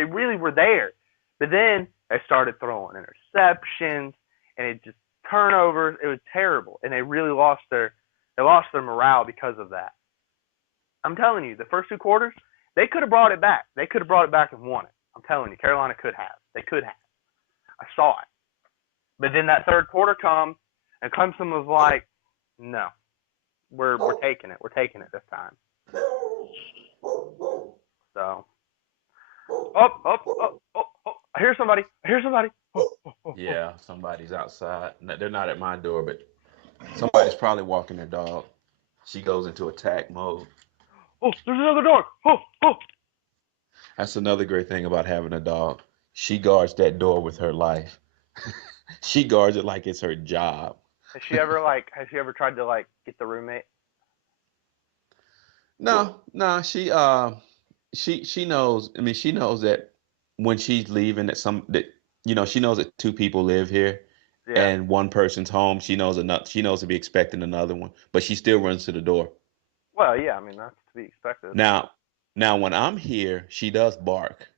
really were there. But then they started throwing interceptions and it just turnovers. It was terrible, and they lost their morale because of that. I'm telling you, the first 2 quarters, they could have brought it back. They could have brought it back and won it. I'm telling you, Carolina could have. They could have. I saw it. But then that third quarter comes, and Clemson was like, "No, we're taking it. We're taking it this time." So, I hear somebody. I hear somebody. Yeah, somebody's outside. No, they're not at my door, but somebody's probably walking their dog. She goes into attack mode. There's another dog. That's another great thing about having a dog. She guards that door with her life. She guards it like it's her job. Has she ever tried to like get the roommate? No, no, she knows. I mean, she knows that when she's leaving, that she knows that two people live here, Yeah. and one person's home. She knows to be expecting another one, but she still runs to the door. Well, yeah. I mean, that's to be expected. Now, now when I'm here, she does bark,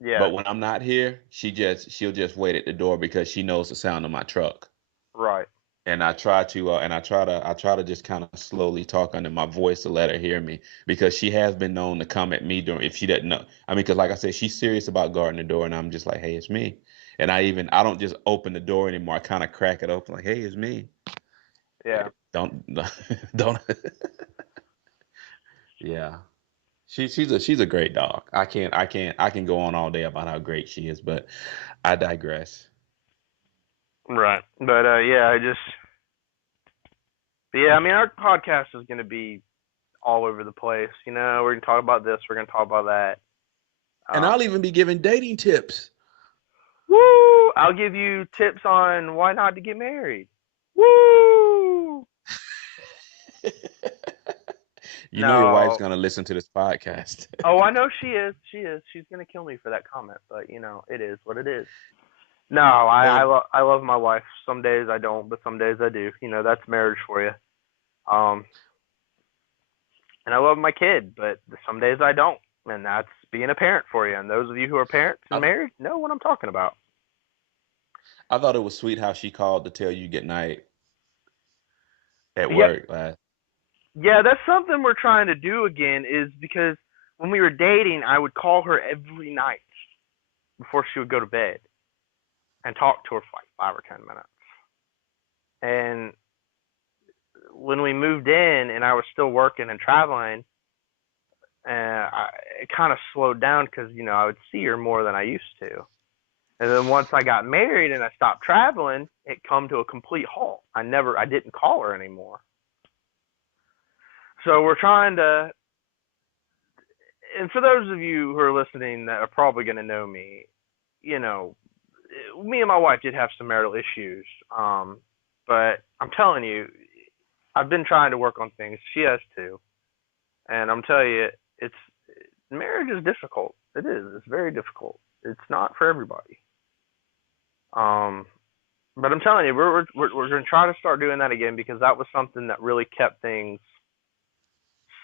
Yeah. but when I'm not here, she'll just wait at the door because she knows the sound of my truck. Right. And I try to just kind of slowly talk under my voice to let her hear me because she has been known to come at me during if she doesn't know. I mean, because like I said, she's serious about guarding the door, and I'm just like, hey, it's me. And I don't just open the door anymore. I kind of crack it open like, hey, it's me. Yeah. Don't don't. Yeah, she's a great dog. I can go on all day about how great she is, but I digress. Right. But yeah, yeah. I mean, our podcast is going to be all over the place. We're going to talk about this. We're going to talk about that. And Um, I'll even be giving dating tips. Woo! I'll give you tips on why not to get married. Woo! You know your wife's No. gonna listen to this podcast. Oh, I know she is. She is. She's gonna kill me for that comment, but it is what it is. No, Well, I love my wife. Some days I don't, but some days I do. That's marriage for you. Um, and I love my kid, but some days I don't, and that's being a parent for you. And those of you who are parents and I married know what I'm talking about. I thought it was sweet how she called to tell you good night at Yeah, work last. yeah, that's something we're trying to do again. Is because when we were dating, I would call her every night before she would go to bed and talk to her for like 5 or 10 minutes. And when we moved in and I was still working and traveling, it kind of slowed down because I would see her more than I used to. And then once I got married and I stopped traveling, it come to a complete halt. I didn't call her anymore. So we're trying to, and for those of you who are listening that are probably going to know me, you know, me and my wife did have some marital issues. But I'm telling you, I've been trying to work on things. She has too. And I'm telling you, it's marriage is difficult. It is. It's very difficult. It's not for everybody. Um, but I'm telling you, we're going to try to start doing that again because that was something that really kept things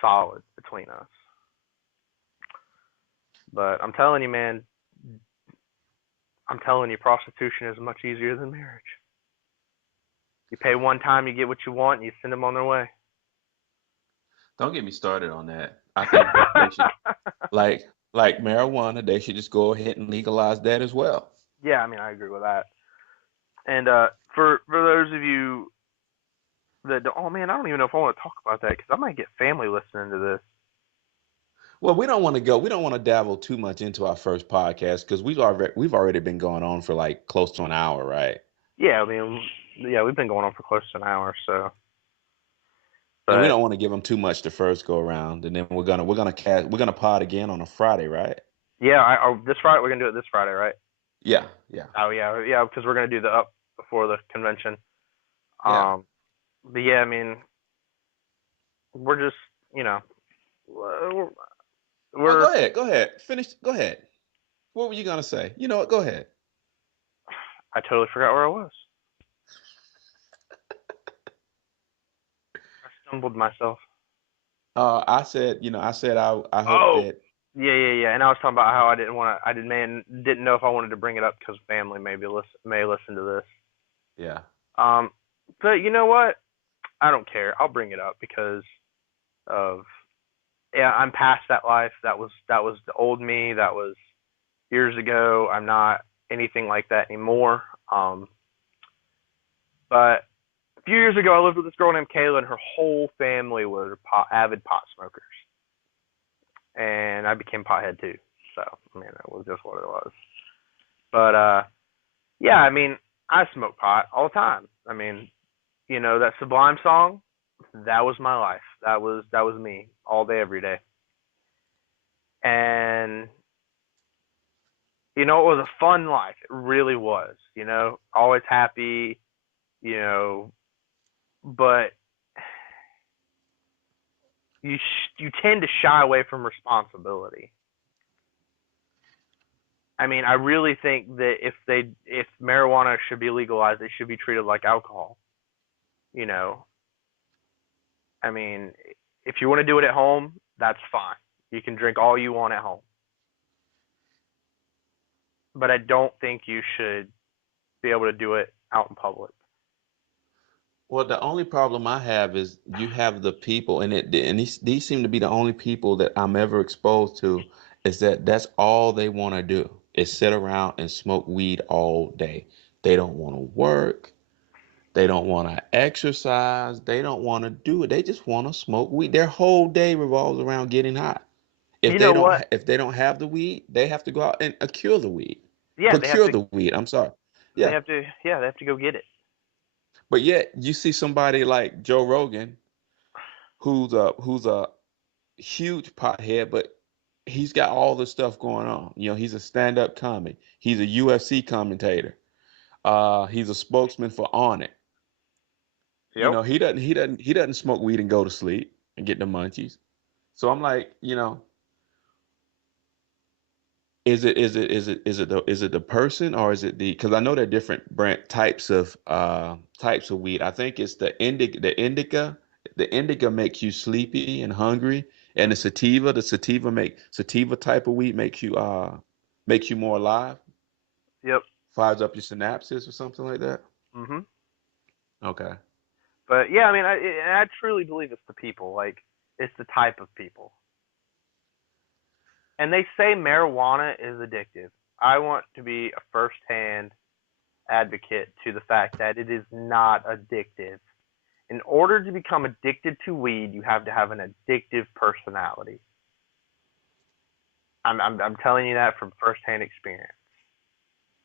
solid between us. But I'm telling you, man, I'm telling you, prostitution is much easier than marriage. You pay one time, you get what you want, and you send them on their way. Don't get me started on that. I think that they should, like marijuana, they should just go ahead and legalize that as well. Yeah, I mean, I agree with that. And for those of you that don't, oh man, I don't even know if I want to talk about that because I might get family listening to this. Well, we don't want to go. We don't want to dabble too much into our first podcast because we've already been going on for like close to an hour, right? Yeah, I mean, yeah, we've been going on for close to an hour, so. And we But don't want to give them too much the first go around, and then we're gonna pod again on a Friday, right? yeah, this Friday we're gonna do it this Friday, right? Yeah, yeah, Oh yeah, yeah, because we're gonna do the up before the convention. yeah. Um, but yeah, I mean, we're just, you know, we're, Oh, we're go ahead, go ahead, finish. Go ahead. What were you gonna say? You know what? Go ahead. I totally forgot where I was. I stumbled myself. I said I hope Oh, that. yeah. And I was talking about how I didn't want to. I didn't know if I wanted to bring it up because family may listen to this. Yeah. Um, but you know what? I don't care. I'll bring it up because of, yeah. I'm past that life. That was the old me. That was years ago. I'm not anything like that anymore. But a few years ago, I lived with this girl named Kayla, and her whole family were avid pot smokers, and I became pothead too. So I mean, that was just what it was. But yeah, I mean, I smoke pot all the time. I mean, that Sublime song, that was my life. That was me all day, every day. And it was a fun life. It really was. Always happy. You know, but you tend to shy away from responsibility. I mean, I really think that if marijuana should be legalized, it should be treated like alcohol. You know, I mean, if you want to do it at home, that's fine. You can drink all you want at home. But I don't think you should be able to do it out in public. Well, the only problem I have is you have the people, and these seem to be the only people that I'm ever exposed to, is that that's all they want to do is sit around and smoke weed all day. They don't want to work. They don't want to exercise. They don't want to do it. They just want to smoke weed. Their whole day revolves around getting high. If You they know don't, what? if they don't have the weed, they have to go out and procure the weed. Yeah, they have Procure to. the weed. I'm sorry. They Yeah, have to. Yeah, they have to go get it. but yet you see somebody like Joe Rogan, who's a huge pothead, but he's got all this stuff going on. He's a stand-up comic. He's a UFC commentator. He's a spokesman for On It. Yep. He doesn't smoke weed and go to sleep and get the munchies. So I'm like, is it the person, or is it the, because I know there are different brand types of weed. I think it's the indica. The indica makes you sleepy and hungry, and the sativa type of weed makes you more alive, Yep. fires up your synapses or something like that. Mhm. Okay. But yeah, I mean, I truly believe it's the people. Like, it's the type of people. And they say marijuana is addictive. I want to be a first-hand advocate to the fact that it is not addictive. In order to become addicted to weed, you have to have an addictive personality. I'm telling you that from first-hand experience.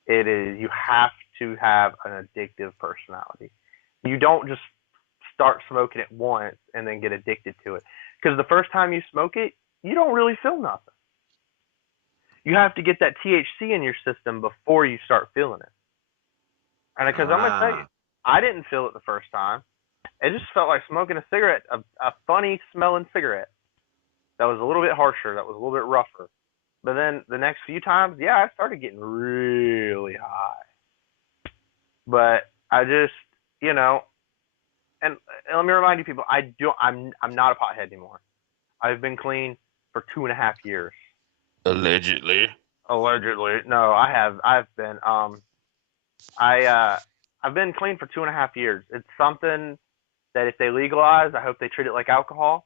It is, you have to have an addictive personality. You don't just start smoking it once and then get addicted to it. Because the first time you smoke it, you don't really feel nothing. You have to get that THC in your system before you start feeling it. And because I'm gonna tell you, Ah, I didn't feel it the first time. It just felt like smoking a cigarette, a funny smelling cigarette that was a little bit harsher, that was a little bit rougher. But then the next few times, yeah, I started getting really high. But I just, you know, and let me remind you, people, I'm not a pothead anymore. I've been clean for 2.5 years. allegedly. Allegedly, no, I have. I've been. I I've been clean for 2.5 years. It's something that if they legalize, I hope they treat it like alcohol.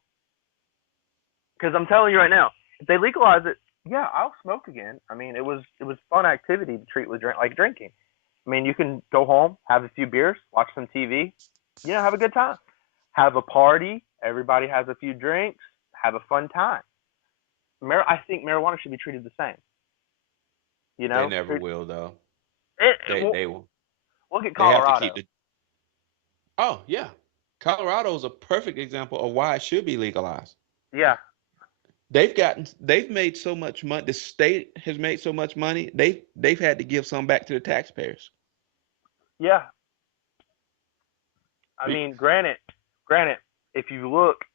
Because I'm telling you right now, if they legalize it, yeah, I'll smoke again. I mean, it was fun activity to treat with drink like drinking. I mean, you can go home, have a few beers, watch some TV, have a good time, have a party. Everybody has a few drinks, have a fun time. I think marijuana should be treated the same. You They know, never will though. They well, they will. look at They have to keep Colorado. the. Oh yeah, Colorado is a perfect example of why it should be legalized. Yeah, They've made so much money. The state has made so much money. They've had to give some back to the taxpayers. yeah. I Be- mean, granted, if you look,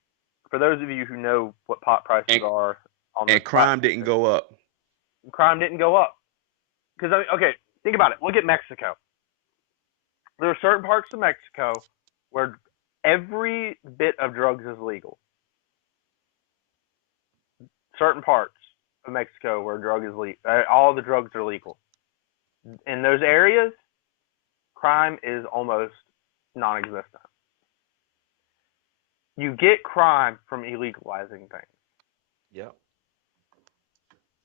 for those of you who know what pot prices And are on those and crime didn't platforms, go up. crime didn't go up. Because I mean, okay, think about it. Look at Mexico. There are certain parts of Mexico where every bit of drugs is legal. Certain parts of Mexico where drug is legal, all the drugs are legal. In those areas, crime is almost non-existent. You get crime from illegalizing things. Yep.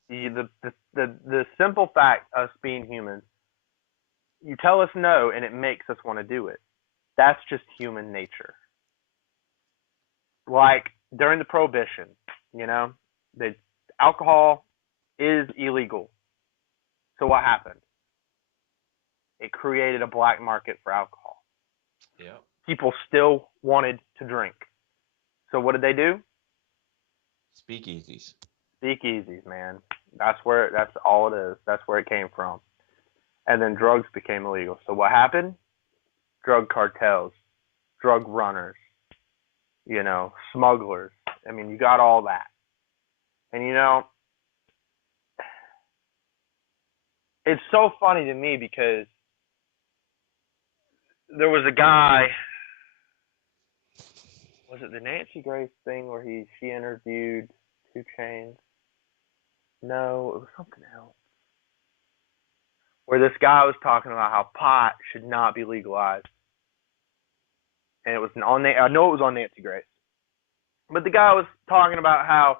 The simple fact us being humans, you tell us no and it makes us want to do it. That's just human nature. Like during the prohibition, the alcohol is illegal. So what happened? It created a black market for alcohol. Yep. People still wanted to drink. So what did they do? Speakeasies. Speakeasies, man. That's all it is. That's where it came from. And then drugs became illegal. So what happened? Drug cartels, drug runners, smugglers. I mean, you got all that. And it's so funny to me because there was a guy. Was it the Nancy Grace thing where she interviewed 2 Chainz? No, it was something else. Where this guy was talking about how pot should not be legalized, and it was on. I know it was on Nancy Grace, but the guy was talking about how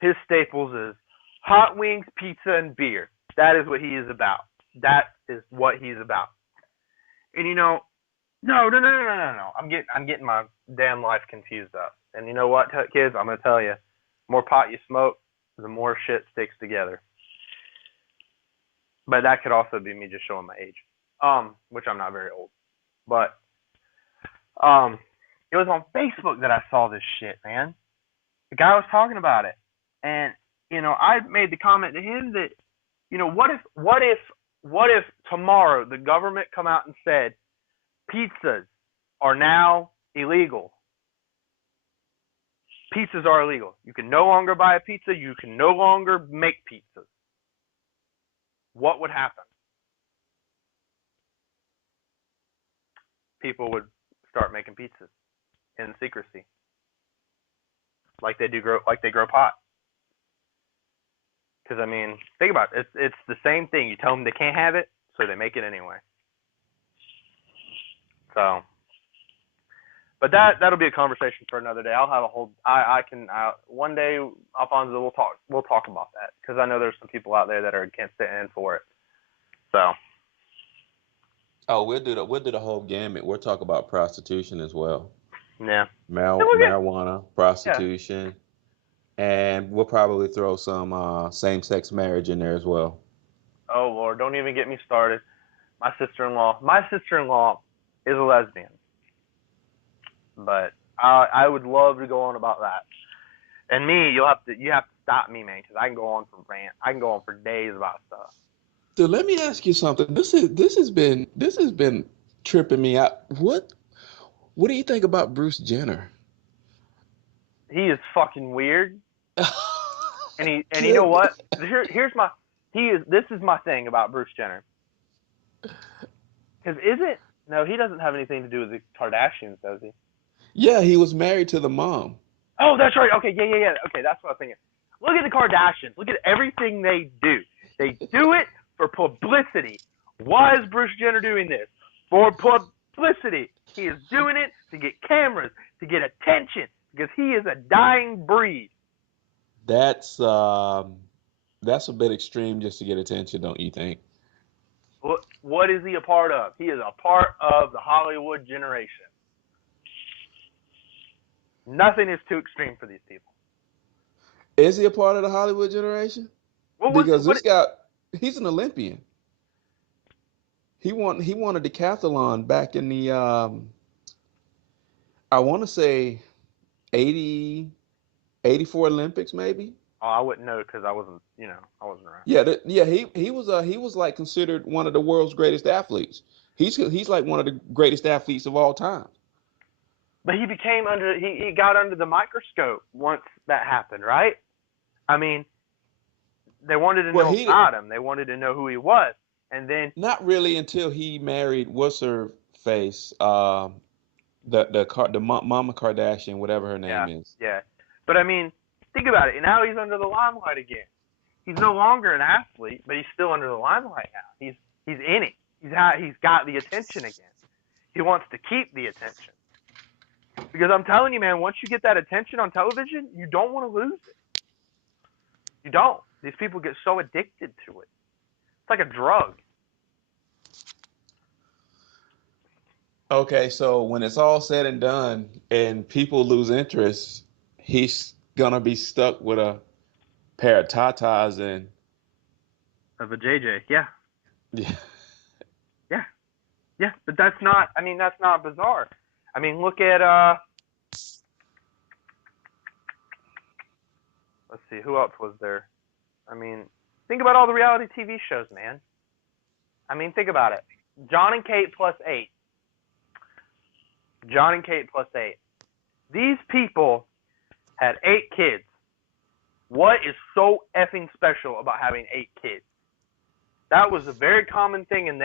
his staples is hot wings, pizza, and beer. That is what he is about. That is what he's about. And no, no, no, no, no, no, no. I'm getting my damn life confused up. And you know what, kids? I'm gonna tell you, the more pot you smoke, the more shit sticks together. But that could also be me just showing my age, which I'm not very old. But it was on Facebook that I saw this shit, man. The guy was talking about it, and I made the comment to him that, what if tomorrow the government come out and said pizzas are now illegal. Pizzas are illegal. You can no longer buy a pizza. You can no longer make pizzas. What would happen? People would start making pizzas in secrecy, like they grow pot. Because I mean, think about it. It's the same thing. You tell them they can't have it, so they make it anyway. So, but that'll be a conversation for another day. I'll have a whole. One day, Alfonso, we'll talk about that because I know there's some people out there that are against it and for it. So. Oh, we'll do the whole gamut. We'll talk about prostitution as well. Yeah. And we'll get. Marijuana, Yeah. prostitution, and we'll probably throw some same-sex marriage in there as well. Oh Lord, don't even get me started. My sister-in-law is a lesbian, but I would love to go on about that. And me, you have to stop me, man, because I can go on for rant. I can go on for days about stuff. So let me ask you something. This has been tripping me out. What do you think about Bruce Jenner? He is fucking weird, and you know Goodness. what? Here's my this is my thing about Bruce Jenner. Because no, he doesn't have anything to do with the Kardashians, does he? Yeah, he was married to the mom. Oh, that's right. Okay, yeah. Okay, that's what I was thinking. Look at the Kardashians. Look at everything they do. They do it for publicity. Why is Bruce Jenner doing this? For publicity. He is doing it to get cameras, to get attention, because he is a dying breed. That's um, that's a bit extreme just to get attention, don't you think? What is he a part of? He is a part of the Hollywood generation. Nothing is too extreme for these people. Is he a part of the Hollywood generation? Because What this guy, he's an Olympian. He won a decathlon back in the I want to say 80 84 Olympics maybe. Oh, I wouldn't know because I wasn't around. Yeah, he was like considered one of the world's greatest athletes. He's like one of the greatest athletes of all time. But he got under the microscope once that happened, right? I mean, they wanted to Well, know he about him. They wanted to know who he was, and then not really until he married what's her face, Mama Kardashian, whatever her yeah, name is. yeah. But I mean, think about it. Now he's under the limelight again. He's no longer an athlete, but he's still under the limelight now. He's in it. He's got the attention again. He wants to keep the attention. Because I'm telling you, man, once you get that attention on television, you don't want to lose it. You don't. These people get so addicted to it. It's like a drug. Okay, so when it's all said and done and people lose interest, he's gonna be stuck with a pair of tatas and Of a JJ, yeah. yeah. Yeah. Yeah. But that's not bizarre. I mean, look at let's see, who else was there? I mean, think about all the reality TV shows, man. I mean, think about it. John and Kate plus 8. John and Kate plus 8. These people had 8 kids. What is so effing special about having 8 kids? That was a very common thing in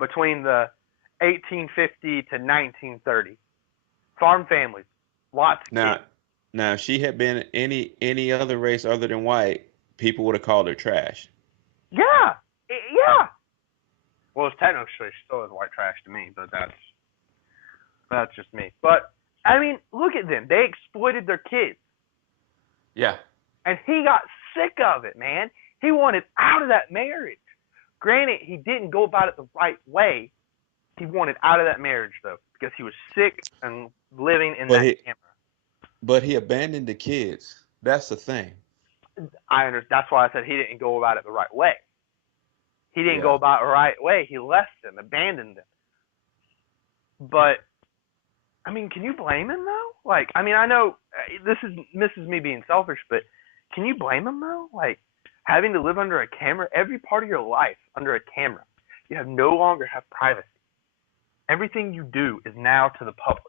between the 1850 to 1930. Farm families, lots of Now, kids. now, if she had been any other race other than white, people would have called her trash. Yeah, yeah. Well, it's technically still is white trash to me, but that's just me. But I mean, look at them. They exploited their kids, Yeah. and he got sick of it, man. He wanted out of that marriage. Granted, he didn't go about it the right way. He wanted out of that marriage though, because he was sick and living in But that he camera. but he abandoned the kids. That's the thing. I understand. That's why I said he didn't go about it the right way. He didn't go Yeah. about it the right way. He left them, abandoned them. But I mean, can you blame him though? Like, I mean, I know this is me being selfish, but can you blame him though? Like, having to live under a camera, every part of your life under a camera, you no longer have privacy. Everything you do is now to the public.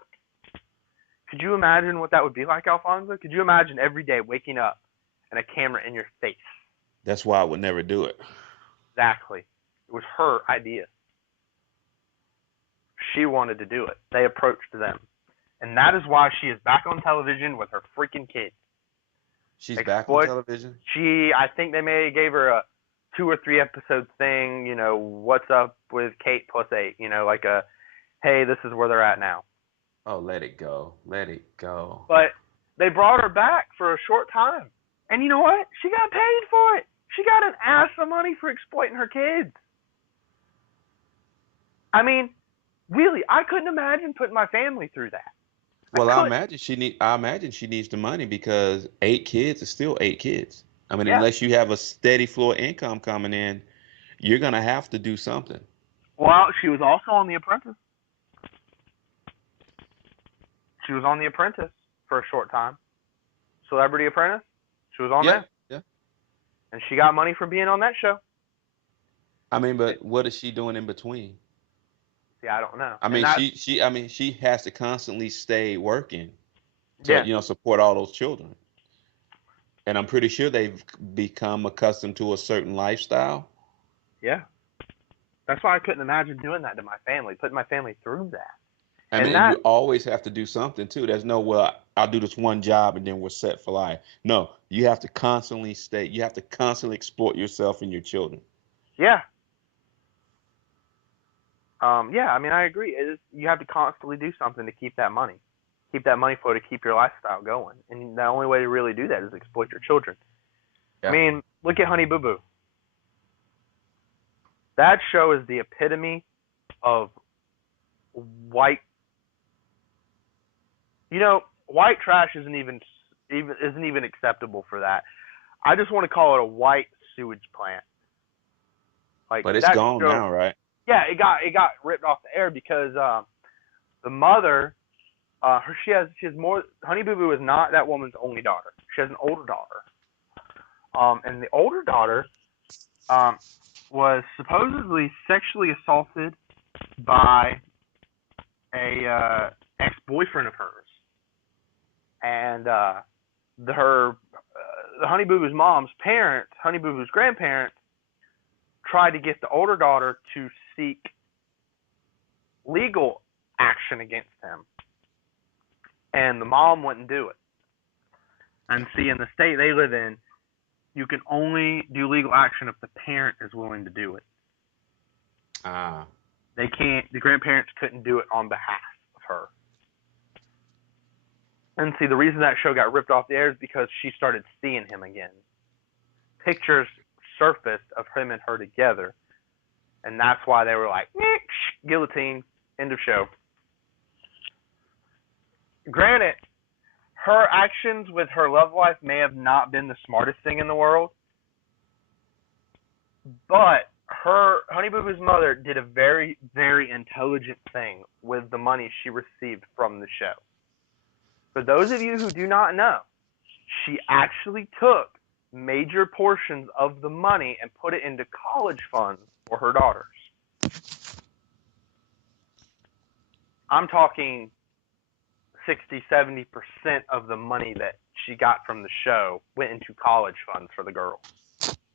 Could you imagine what that would be like, Alfonso? Could you imagine every day waking up and a camera in your face? That's why I would never do it. Exactly. It was her idea. She wanted to do it. They approached them. And that is why she is back on television with her freaking kids. She's back on television. I think they may have gave her a 2 or 3 episode thing, what's up with Kate plus 8, like hey, this is where they're at now. Oh, let it go. Let it go. But they brought her back for a short time. And you know what? She got paid for it. She got an ass of money for exploiting her kids. I mean, really, I couldn't imagine putting my family through that. Well, I imagine she needs the money because 8 kids is still 8 kids. I mean, Yeah. unless you have a steady flow of income coming in, you're gonna have to do something. Well, she was also on The Apprentice. She was on The Apprentice for a short time. Celebrity Apprentice. She was on Yeah, there. yeah. And she got money from being on that show. I mean, but what is she doing in between? See, I don't know. I mean, she has to constantly stay working to, Yeah. support all those children. And I'm pretty sure they've become accustomed to a certain lifestyle. Yeah. That's why I couldn't imagine doing that to my family, putting my family through that. I And mean, you always have to do something too. There's no, well, I'll do this one job and then we're set for life. No, You have to constantly stay. You have to constantly exploit yourself and your children. Yeah. Yeah, I mean, I agree. It is, you have to constantly do something to keep that money flow to keep your lifestyle going. And the only way to really do that is exploit your children. I Yeah. mean, look at Honey Boo Boo. That show is the epitome of white. You know, white trash isn't even acceptable for that. I just want to call it a white sewage plant. Like But it's that gone show. now, right? Yeah, it got ripped off the air because the mother, she has more. Honey Boo Boo is not that woman's only daughter. She has an older daughter. And the older daughter um was supposedly sexually assaulted by a ex-boyfriend of hers, and the Honey Boo Boo's mom's parents, Honey Boo Boo's grandparents, tried to get the older daughter to seek legal action against him, and the mom wouldn't do it. And see, in the state they live in, you can only do legal action if the parent is willing to do it. Ah. They can't. The grandparents couldn't do it on behalf of her. And see, the reason that show got ripped off the air is because she started seeing him again. Pictures surfaced of him and her together, and that's why they were like, guillotine, end of show. Granted, her actions with her love life may have not been the smartest thing in the world, but her Honey Boo Boo's mother did a very, very intelligent thing with the money she received from the show. For those of you who do not know, she actually took major portions of the money and put it into college funds for her daughters. I'm talking 60-70% of the money that she got from the show went into college funds for the girls.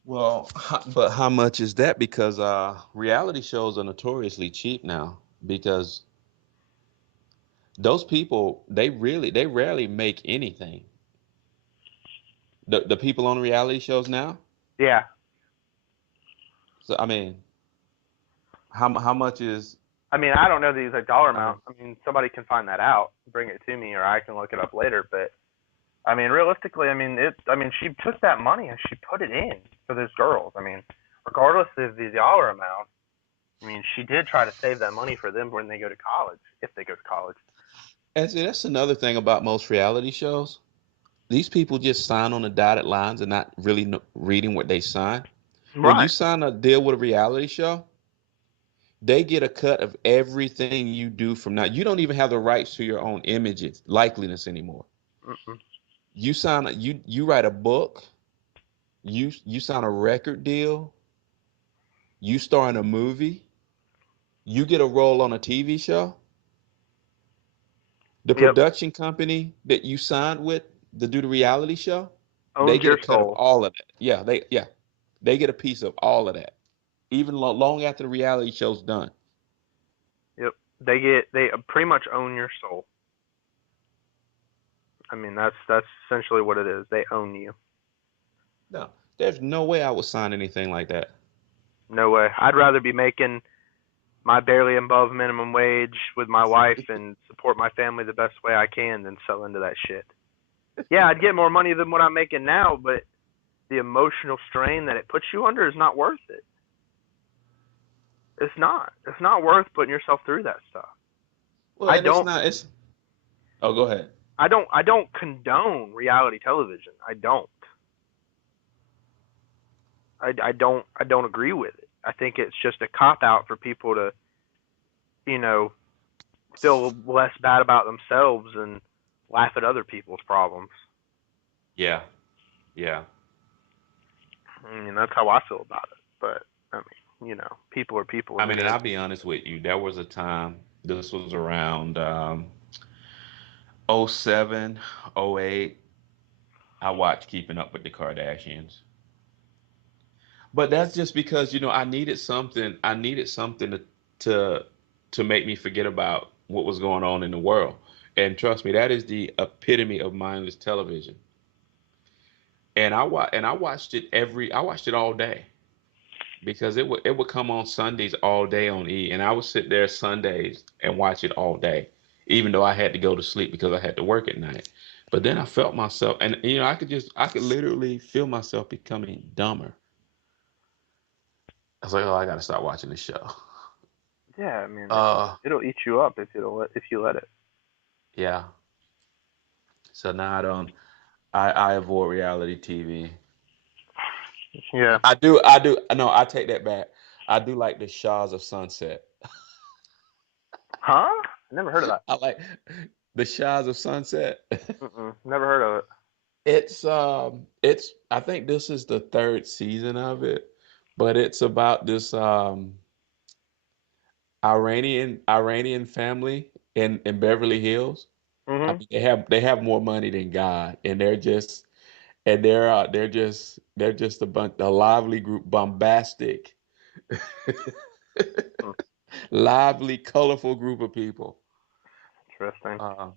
Well, but how much is that? Because reality shows are notoriously cheap now. Because those people, they rarely make anything. The people on reality shows now. Yeah. So I mean, how much is? I mean, I don't know the exact dollar I amount. mean, I mean, somebody can find that out, bring it to me, or I can look it up later. But I mean, realistically, I mean, she took that money and she put it in for those girls. I mean, regardless of the dollar amount, I mean, she did try to save that money for them when they go to college, if they go to college. and see, that's another thing about most reality shows. These people just sign on the dotted lines and not really reading what they sign. When you Right. sign a deal with a reality show, they get a cut of everything you do from now. You don't even have the rights to your own images, likeliness anymore. Mm-mm. You write a book, you sign a record deal, you star in a movie, you get a role on a TV show. The Yep. production company that you signed with to do the reality show, they Owns get a your cut of soul. all of that. They get a piece of all of that, even long after the reality show's done. Yep. They pretty much own your soul. I mean, that's essentially what it is. They own you. No, there's no way I would sign anything like that. No way. I'd rather be making my barely above minimum wage with my wife and support my family the best way I can than sell into that shit. Yeah, I'd get more money than what I'm making now, but the emotional strain that it puts you under is not worth it. It's not. It's not worth putting yourself through that stuff. Well, I and it's don't not. It's Oh, go ahead. I don't condone reality television. I don't. I don't agree with it. I think it's just a cop out for people to, you know, feel less bad about themselves and laugh at other people's problems. Yeah, yeah. I mean, that's how I feel about it. But I mean, people are people I in mean, the and end. I'll be honest with you. There was a time. This was around '07, '08. I watched Keeping Up with the Kardashians. But that's just because I needed something. I needed something to to make me forget about what was going on in the world. And trust me, that is the epitome of mindless television. and I watched it all day because it would come on Sundays all day on E, and I would sit there Sundays and watch it all day, even though I had to go to sleep because I had to work at night. But then I felt myself, and I could literally feel myself becoming dumber. I was like, oh, I gotta stop watching this show. Yeah, I mean, Uh, it'll eat you up if you let it. yeah. So now I avoid reality TV. Yeah. No, I take that back. I do like the Shahs of Sunset. Huh? I never heard of that. I like the Shahs of Sunset. Mm-mm. Never heard of it. It's I think this is the third season of it, but it's about this Iranian family in Beverly Hills. I Mhm. mean they have more money than God, and they're just a lively group, bombastic, Hmm. lively, colorful group of people. Interesting. Uh,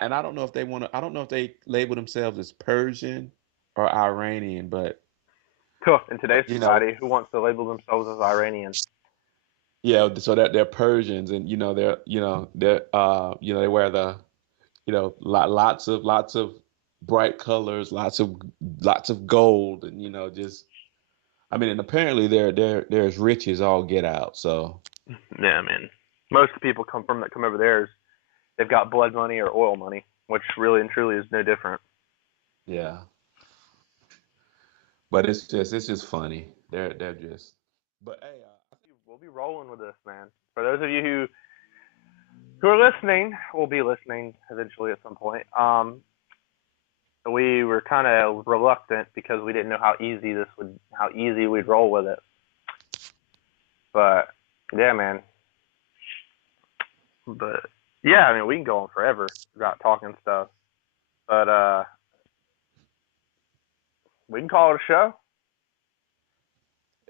and I don't know if they want to. I don't know if they label themselves as Persian or Iranian, Cool. In today's but society, who wants to label themselves as Iranian? yeah. So that they're Persians, and they wear the lots of bright colors, lots of gold, and just I mean, and apparently they're as rich as all get out. So Yeah, man. Most people come over there is they've got blood money or oil money, which really and truly is no different. yeah, but it's just funny. They're just. But hey, We'll be rolling with this, man. For those of you who are listening, will be listening eventually at some point. We were kind of reluctant because we didn't know how easy we'd roll with it. But yeah, man. But yeah, I mean, we can go on forever about talking stuff. But we can call it a show.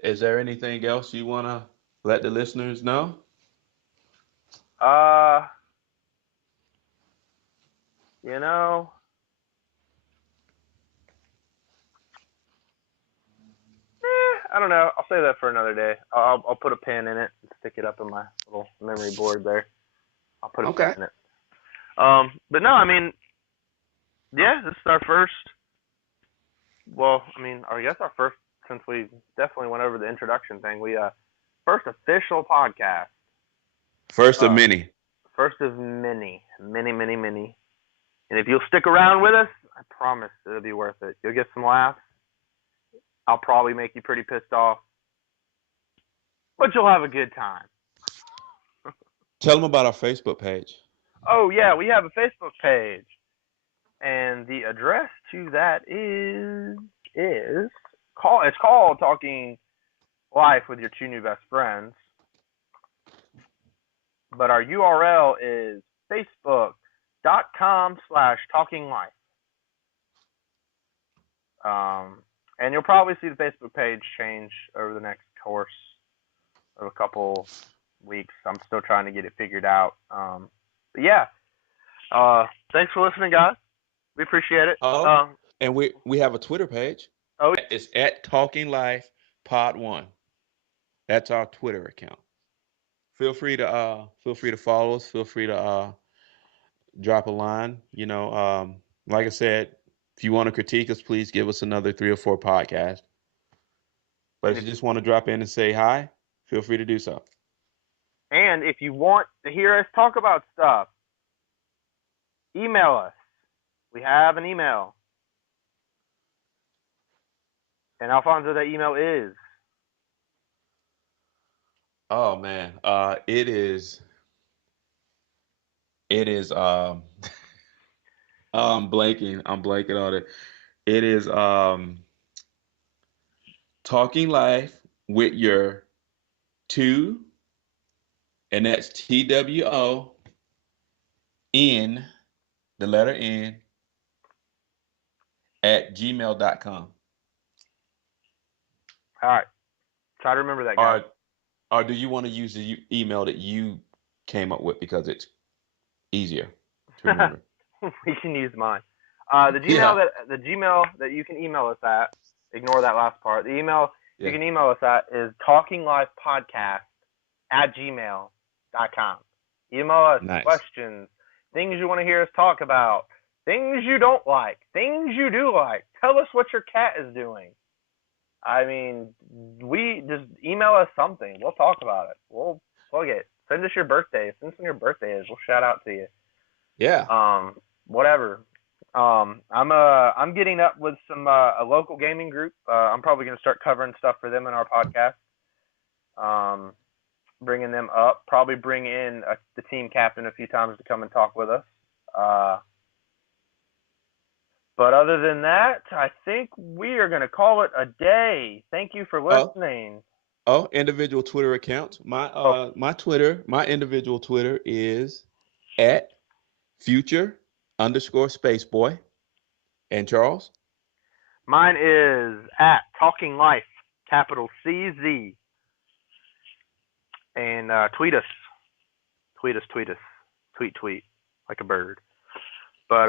is there anything else you wanna let the listeners know? Uh, you know, I don't know. I'll say that for another day. I'll put a pin in it and stick it up in my little memory board there. I'll put a pin Okay. in it. But no, I mean, yeah, this is our first. Well, I mean, I guess our first since we definitely went over the introduction thing. We first official podcast. First of Uh, many. first of many, many, many, many. And if you'll stick around with us, I promise it'll be worth it. You'll get some laughs. I'll probably make you pretty pissed off, but you'll have a good time. Tell them about our Facebook page. Oh yeah, we have a Facebook page, and the address to that is call. It's called Talking Life with Your Two New Best Friends, but our URL is facebook.com/Talking Life. And you'll probably see the Facebook page change over the next course of a couple weeks. I'm still trying to get it figured out. But yeah, thanks for listening, guys. We appreciate it. Oh, and we have a Twitter page. Oh, It's at Talking Life Pod One. That's our Twitter account. Feel free to follow us. Feel free to drop a line. Like I said, if you want to critique us, please give us another 3 or 4 podcasts. But if you just want to drop in and say hi, feel free to do so. and if you want to hear us talk about stuff, email us. We have an email. And Alfonso, that email is. Oh man, it is I'm blanking on it. It is Talking Life with your two, and that's TWON, the letter N, at gmail.com. All right. Try to remember that, guys. Or do you want to use the email that you came up with because it's easier to remember? We can use mine. Yeah. The Gmail that you can email us at. Ignore that last part. The email you Yeah. can email us at is talkinglifepodcast@gmail.com. Email us Nice. questions, things you want to hear us talk about, things you don't like, things you do like. Tell us what your cat is doing. I mean, we just email us something. We'll talk about it. We'll plug it. Send us your birthday. Send us when your birthday is. We'll shout out to you. Yeah. Um, whatever. I'm getting up with some a local gaming group. I'm probably gonna start covering stuff for them in our podcast. Um, bringing them up. Probably bring in the team captain a few times to come and talk with us. Uh, but other than that, I think we are gonna call it a day. Thank you for Oh, listening. individual Twitter accounts. Oh, My individual Twitter is at future_spaceboy. And Charles? mine is at Talking Life, capital CZ, and tweet us, tweet like a bird. But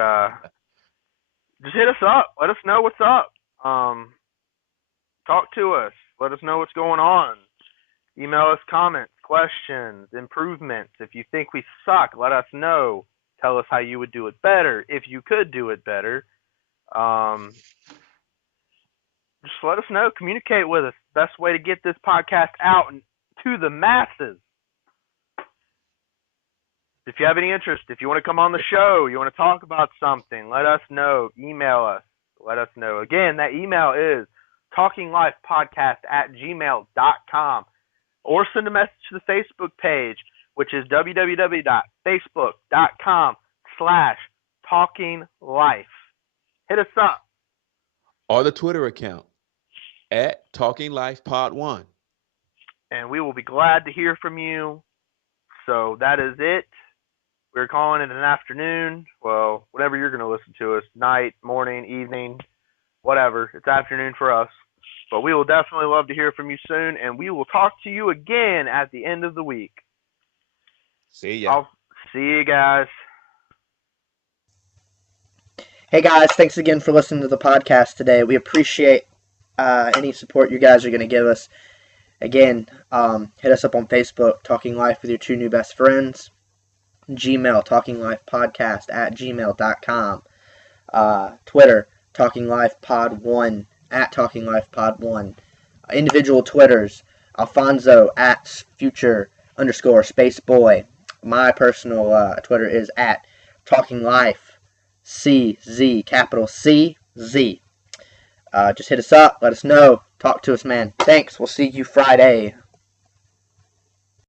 just hit us up. Let us know what's up. Talk to us. Let us know what's going on. Email us comments, questions, improvements. If you think we suck, let us know. Tell us how you would do it better. If you could do it better, um, just let us know. Communicate with us. Best way to get this podcast out to the masses. If you have any interest, if you want to come on the show, you want to talk about something, let us know. Email us. Let us know. Again, that email is talkinglifepodcast@gmail.com. Or send a message to the Facebook page, which is www.facebook.com/talkinglife. Hit us up. Or the Twitter account at Talking Life Pod 1. And we will be glad to hear from you. So that is it. We're calling it an afternoon. Well, whatever you're going to listen to us, night, morning, evening, whatever. It's afternoon for us. But we will definitely love to hear from you soon, and we will talk to you again at the end of the week. See ya. I'll see you guys. Hey guys, thanks again for listening to the podcast today. We appreciate any support you guys are going to give us. Again, hit us up on Facebook, Talking Life with your two new best friends. Gmail, talkinglifepodcast@gmail.com. Twitter, Talking Life Pod 1, @Talking Life Pod 1. Individual Twitters, Alfonso @future_spaceboy. My personal Twitter is @Talking Life CZ, capital CZ. Just hit us up, let us know, talk to us, man. Thanks. We'll see you Friday.